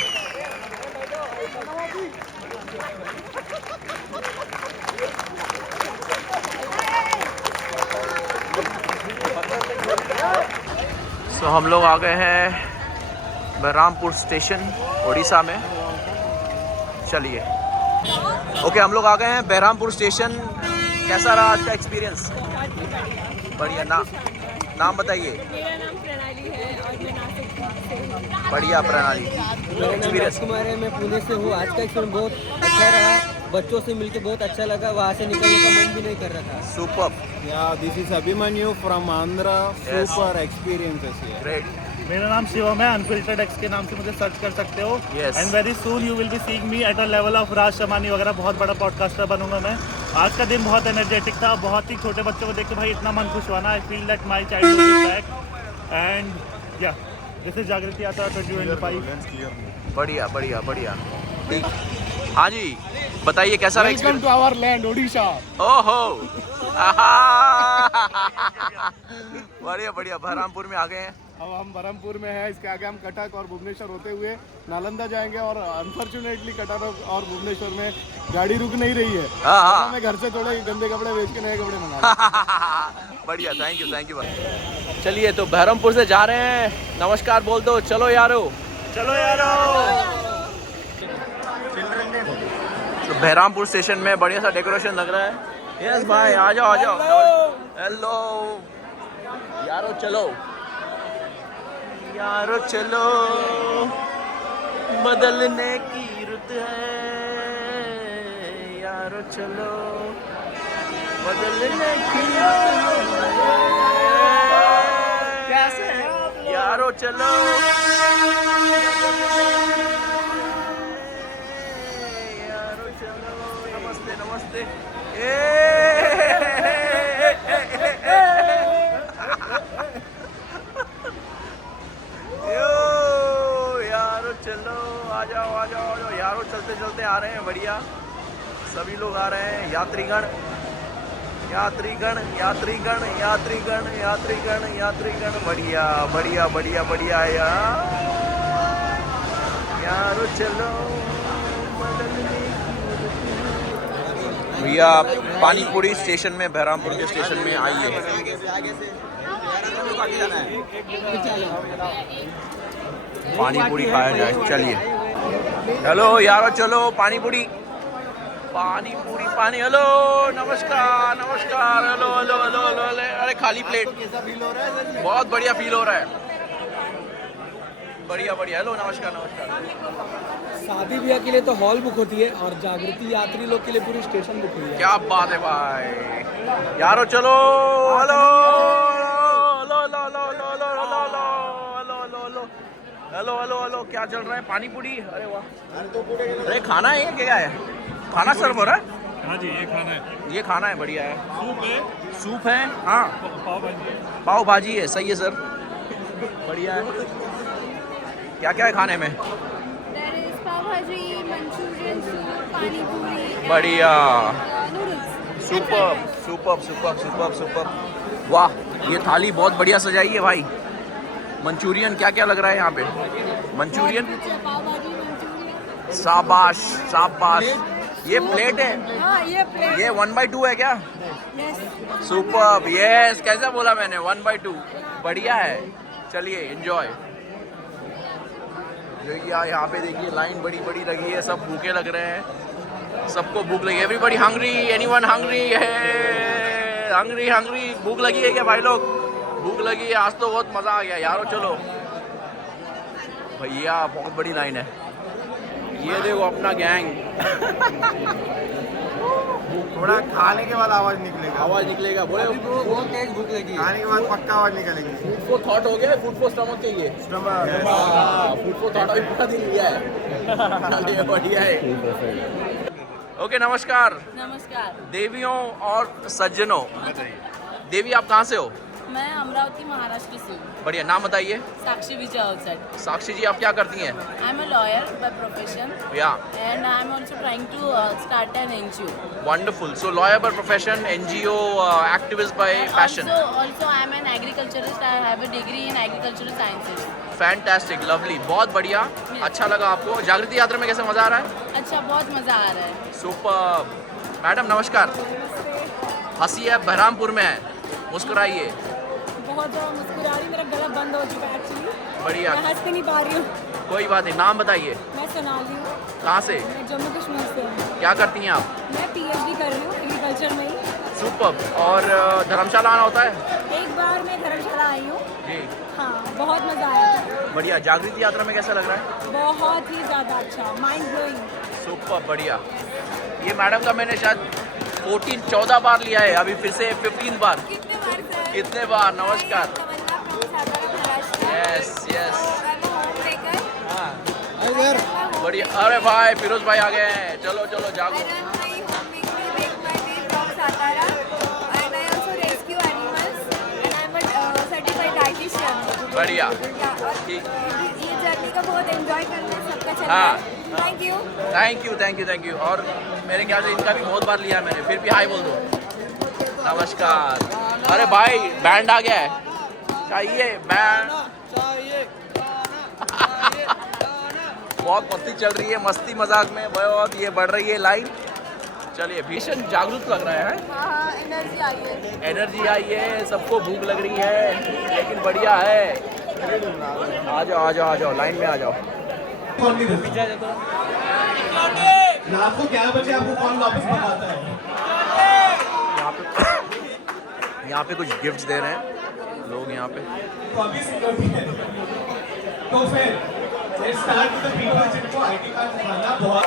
So हम लोग आ गए हैं बहरामपुर स्टेशन उड़ीसा में। चलिए ओके, हम लोग आ गए हैं बहरामपुर स्टेशन। कैसा रहा आज का एक्सपीरियंस? बढ़िया। नाम बताइए। मेरा नाम प्रणाली है और मैं नासिक से हूँ। बढ़िया प्रणाली। एक्सपीरियंस? मैं पुणे से हूँ। आज का एक्सपीरियंस बहुत अच्छा रहा, बच्चों से मिलकर बहुत अच्छा लगा, वहाँ से निकलने का मन भी नहीं कर रहा था। Super. This is Abhimanyu from Andhra. Super experiences here. Great. मेरा नाम शिवम है, अनफिल्टर्ड एक्स के नाम से मुझे सर्च कर सकते हो। Yes. And very soon you will be seeing me at a level of Raj Shamani वगैरह, बहुत बड़ा पॉडकास्टर बनूंगा मैं। आज का दिन बहुत एनर्जेटिक था, बहुत ही छोटे बच्चों को देख के भाई इतना मन खुश हुआ ना। I feel that my childhood is back and या दिस इज जागृति यात्रा 2025। बढ़िया बढ़िया बढ़िया। ठीक। हाँ जी बताइए कैसा रहा experience? Welcome to our land Odisha. ओहो बढ़िया बढ़िया। बहरामपुर में आ गए हैं। अब हम बरहमपुर में हैं, इसके आगे हम कटक और भुवनेश्वर होते हुए नालंदा जाएंगे और अनफॉर्चुनेटली कटक और भुवनेश्वर में गाड़ी रुक नहीं रही है। तो मैं घर से थोड़े गंदे कपड़े बेच के नए कपड़े मंगा बढ़िया, थैंक यू चलिए तो बहरमपुर से जा रहे हैं, नमस्कार बोल दो, चलो यारो, चलो यारो। तो बहरामपुर स्टेशन में बढ़िया सा डेकोरेशन लग रहा है। यस भाई, आ जाओ आ जाओ। हेलो यारो, चलो यारो चलो, बदलने की रुत है यारो, चलो बदलने की रुत है, कैसे यारो चलो यारो चलो। नमस्ते नमस्ते। यारो चलो, आ जाओ आ जाओ आ जाओ यारो, चलते चलते आ रहे हैं, बढ़िया सभी लोग आ रहे हैं, यात्रीगण यात्रीगण यात्रीगण यात्रीगण यात्रीगण यात्रीगण, बढ़िया बढ़िया बढ़िया बढ़िया यारो चलो। भैया पानीपुरी स्टेशन में, बहरामपुर के स्टेशन में आइए। पानीपुरी खाया जाए, चलिए। हेलो यारो चलो, पानीपुरी पानीपुरी पानी। हेलो नमस्कार नमस्कार, हेलो हेलो हेलो हेलो, अरे खाली प्लेट, बहुत बढ़िया फील हो रहा है, बढ़िया बढ़िया। हेलो नमस्कार नमस्कार। शादी ब्याह के लिए तो हॉल बुक होती है और जागृति यात्री लोग के लिए पूरी स्टेशन बुक हुई है। क्या बात है भाई, यारो चलो। Hello hello hello hello hello hello hello hello hello hello hello hello, क्या चल रहा है? पानीपुरी, अरे वाह। अरे खाना है, क्या है? खाना सर्व हो रहा है? हाँ जी, ये खाना है, ये खाना है, बढ़िया है। सूप है, सूप है, हाँ पाव भाजी है, पाव भाजी है, सही है सर, बढ़िया है। क्या क्या है खाने में? पाव भाजी, मंचूरियन, सूप, पानी पूरी, बढ़िया, noodles. Super super super super super, वाह ये थाली बहुत बढ़िया सजाई है भाई। मंचूरियन क्या क्या लग रहा है यहाँ पे? मंचूरियन, पाव भाजी, मंचूरियन। शाबाश शाबाश। ये प्लेट है, हाँ ये प्लेट, ये 1/2 है क्या? यस। सुपर, यस, कैसा बोला मैंने? 1/2, बढ़िया है। चलिए एंजॉय। देखिए यहाँ पे देखिए लाइन बड़ी बड़ी लगी है, सब भूखे लग रहे हैं, सबको भूख लगी। एवरीबडी हंग्री, एनीवन हंग्री है? हंग्री हंग्री, भूख लगी है क्या भाई लोग? भूख लगी है, आज तो बहुत मज़ा आ गया यारो। चलो भैया, बहुत बड़ी लाइन है। ये देखो अपना गैंग। थोड़ा खाने के बाद आवाज निकलेगा, आवाज निकलेगा, बोले बहुत तेज भूख लगी, खाने के बाद पक्का आवाज निकलेगी। फूड फॉर थॉट हो गया, फूड फॉर स्टमक चाहिए, फूड फॉर थॉट अभी पूरा दिन लिया है, बढ़िया है। ओके नमस्कार। नमस्कार। देवियों और सज्जनों, देवी आप कहाँ से हो? मैं अमरावती महाराष्ट्र से हूँ। बढ़िया, नाम बताइए। साक्षी विजय आउटसाइड। साक्षी जी आप क्या करती हैं? I am a lawyer by profession. Yeah and I am also trying to start an NGO. Wonderful. So lawyer by profession, NGO activist by passion. Also I am an agriculturist. I have a degree in agricultural sciences. Fantastic, lovely, बहुत बढ़िया। अच्छा लगा आपको? जागृति यात्रा में कैसे मजा आ रहा है? अच्छा, बहुत मज़ा आ रहा है। सुपर। मैडम नमस्कार। हंसी है, बहरामपुर में है, मुस्कुराइए। बहुत ज़्यादा मुस्कुरा रही, मेरा गला बंद हो चुका है एक्चुअली, बढ़िया, मैं हंस भी नहीं पा रही हूँ। कोई बात नहीं, नाम बताइए। मैं सोनाली हूँ। कहाँ से? मैं जम्मू कश्मीर से हूँ। क्या करती हैं आप? मैं PhD कर रही हूँ एग्रीकल्चर में ही। सुपर। और धर्मशाला आना होता है? एक बार मैं धर्मशाला आई हूँ जी। हाँ, बहुत मज़ा आया था। बढ़िया। जागृति यात्रा में कैसा लग रहा है? बहुत ही ज़्यादा अच्छा, माइंड ब्लोइंग। सुपर, बढ़िया। ये मैडम का मैंने शायद 14 बार लिया है, अभी फिर से 15 बार। कितने बार? नमस्कार। यस यस, बढ़िया। अरे भाई फिरोज भाई आ गए हैं, चलो चलो जागो। बढ़िया, ये जर्नी का बहुत एंजॉय करने सबका चल रहा हाँ, है। Thank you thank you thank you thank you. और मेरे ख्याल से इनका भी बहुत बार लिया है मैंने, फिर भी हाय बोल दो। नमस्कार। अरे भाई बैंड आ गया है, चाहिए बैंड। बहुत मस्ती चल रही है, मस्ती मजाक में बहुत ये बढ़ रही है लाइन। चलिए भीषण जागरूक लग रहा है। हाँ, एनर्जी आई है। एनर्जी आई है, सबको भूख लग रही है, लेकिन बढ़िया है। आ जाओ आ जाओ आ जाओ, लाइन में आ जाओ। रात को 11 बजे आपको कौन वापस मंगाता है? यहाँ पे कुछ गिफ्ट्स दे रहे हैं लोग यहाँ पे। तो फिर let's start with the people जिनको आईडी कार्ड दिखाना बहुत।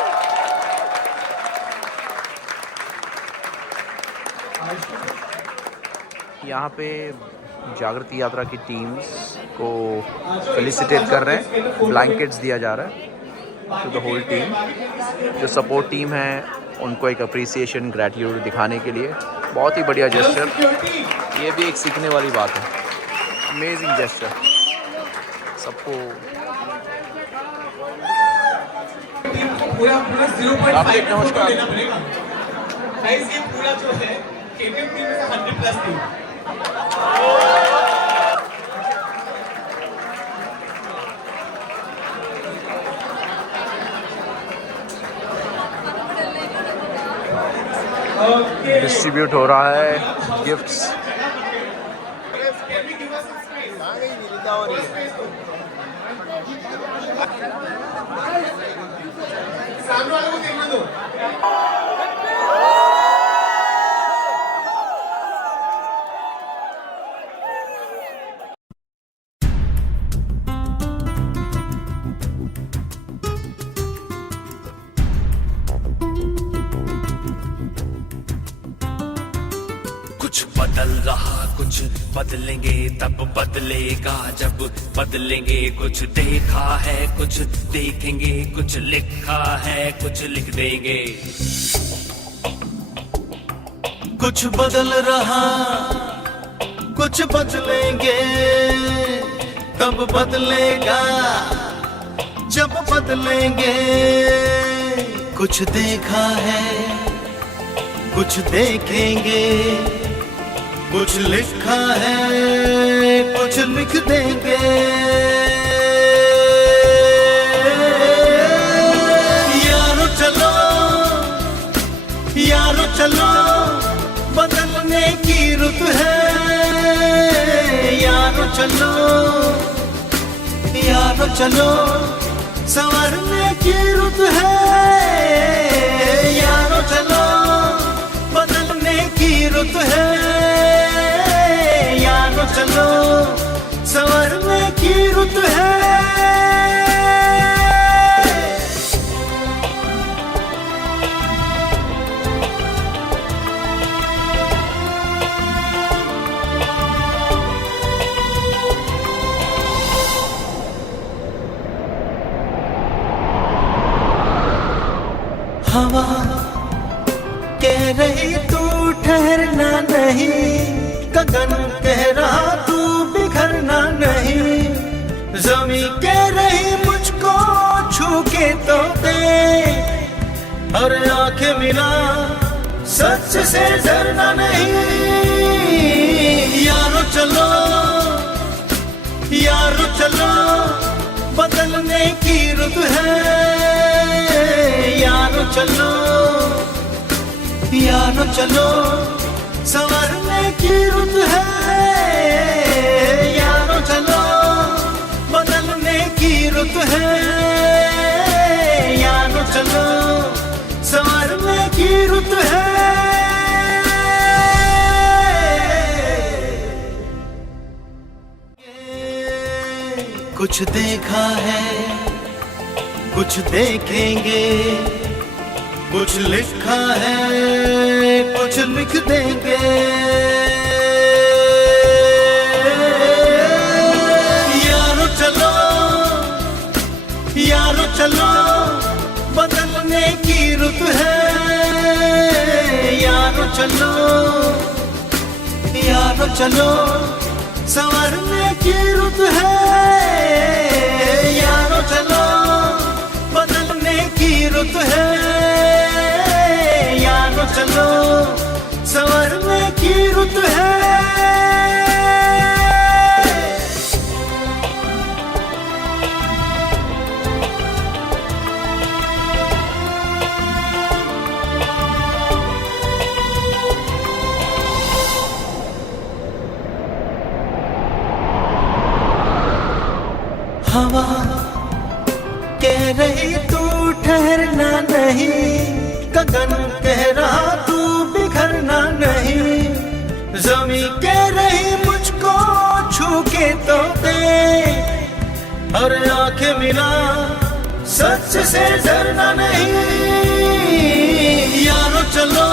यहाँ पे जागृति यात्रा की टीम्स को फेलिसिटेट कर रहे हैं, ब्लैंकेट्स दिया जा रहा है टू द होल टीम। जो सपोर्ट टीम है उनको एक अप्रिसिएशन, ग्रैटिट्यूड दिखाने के लिए बहुत ही बढ़िया जेस्चर। ये भी एक सीखने वाली बात है, अमेजिंग जेस्चर। सबको पूरा 0.5 नमस्कार। देना पड़ेगा। गाइस ये पूरा जो है केटीएम टीम में से 100+ टीम। डिस्ट्रीब्यूट हो रहा है गिफ्ट्स। सामने वालों को देखने दो। कुछ बदल रहा, कुछ बदलेंगे तब बदलेगा जब बदलेंगे। कुछ देखा है, कुछ देखेंगे, कुछ लिखा है, कुछ लिख देंगे। कुछ बदल रहा, कुछ बदलेंगे तब बदलेगा जब बदलेंगे। कुछ देखा है, कुछ देखेंगे, कुछ लिखा है, कुछ लिख देंगे। यारो चलो, यारो चलो, बदलने की रुत है। यारो चलो, यारो चलो, संवरने की रुत है। यारो चलो, बदलने की रुत है। यारो चलो, संवरने की रुत है। हवा कह रही तू ठहरना नहीं, गगन कह रहा तू बिखरना नहीं। जमी कह रही मुझको छू के तो दे, और आंखें मिला सच से डरना नहीं। यारो चलो, यारो चलो, बदलने की रुत है। यारो चलो, यारो चलो, संवरने की रुत है। यारो चलो, बदलने की रुत है। यारो चलो, संवरने की रुत है। कुछ देखा है, कुछ देखेंगे, कुछ लिखा है, कुछ लिख देंगे। यारो चलो, यारो चलो, बदलने की रुत है। यारो चलो, यारो चलो, संवरने की रुत है। यारो चलो, बदलने की रुत है। यारो चलो, संवरने की रुत है। कह रहा तू बिखरना नहीं, जमी कह रही मुझको छू के तो दे, और आंखें मिला सच से डरना नहीं। यारो चलो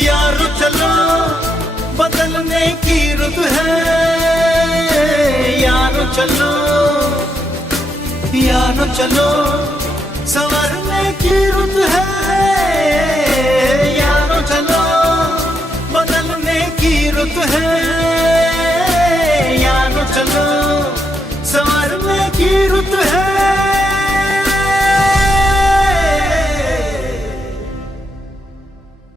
यारो चलो बदलने की रुत है, यारो चलो यारो चलो संवरने की रुत है।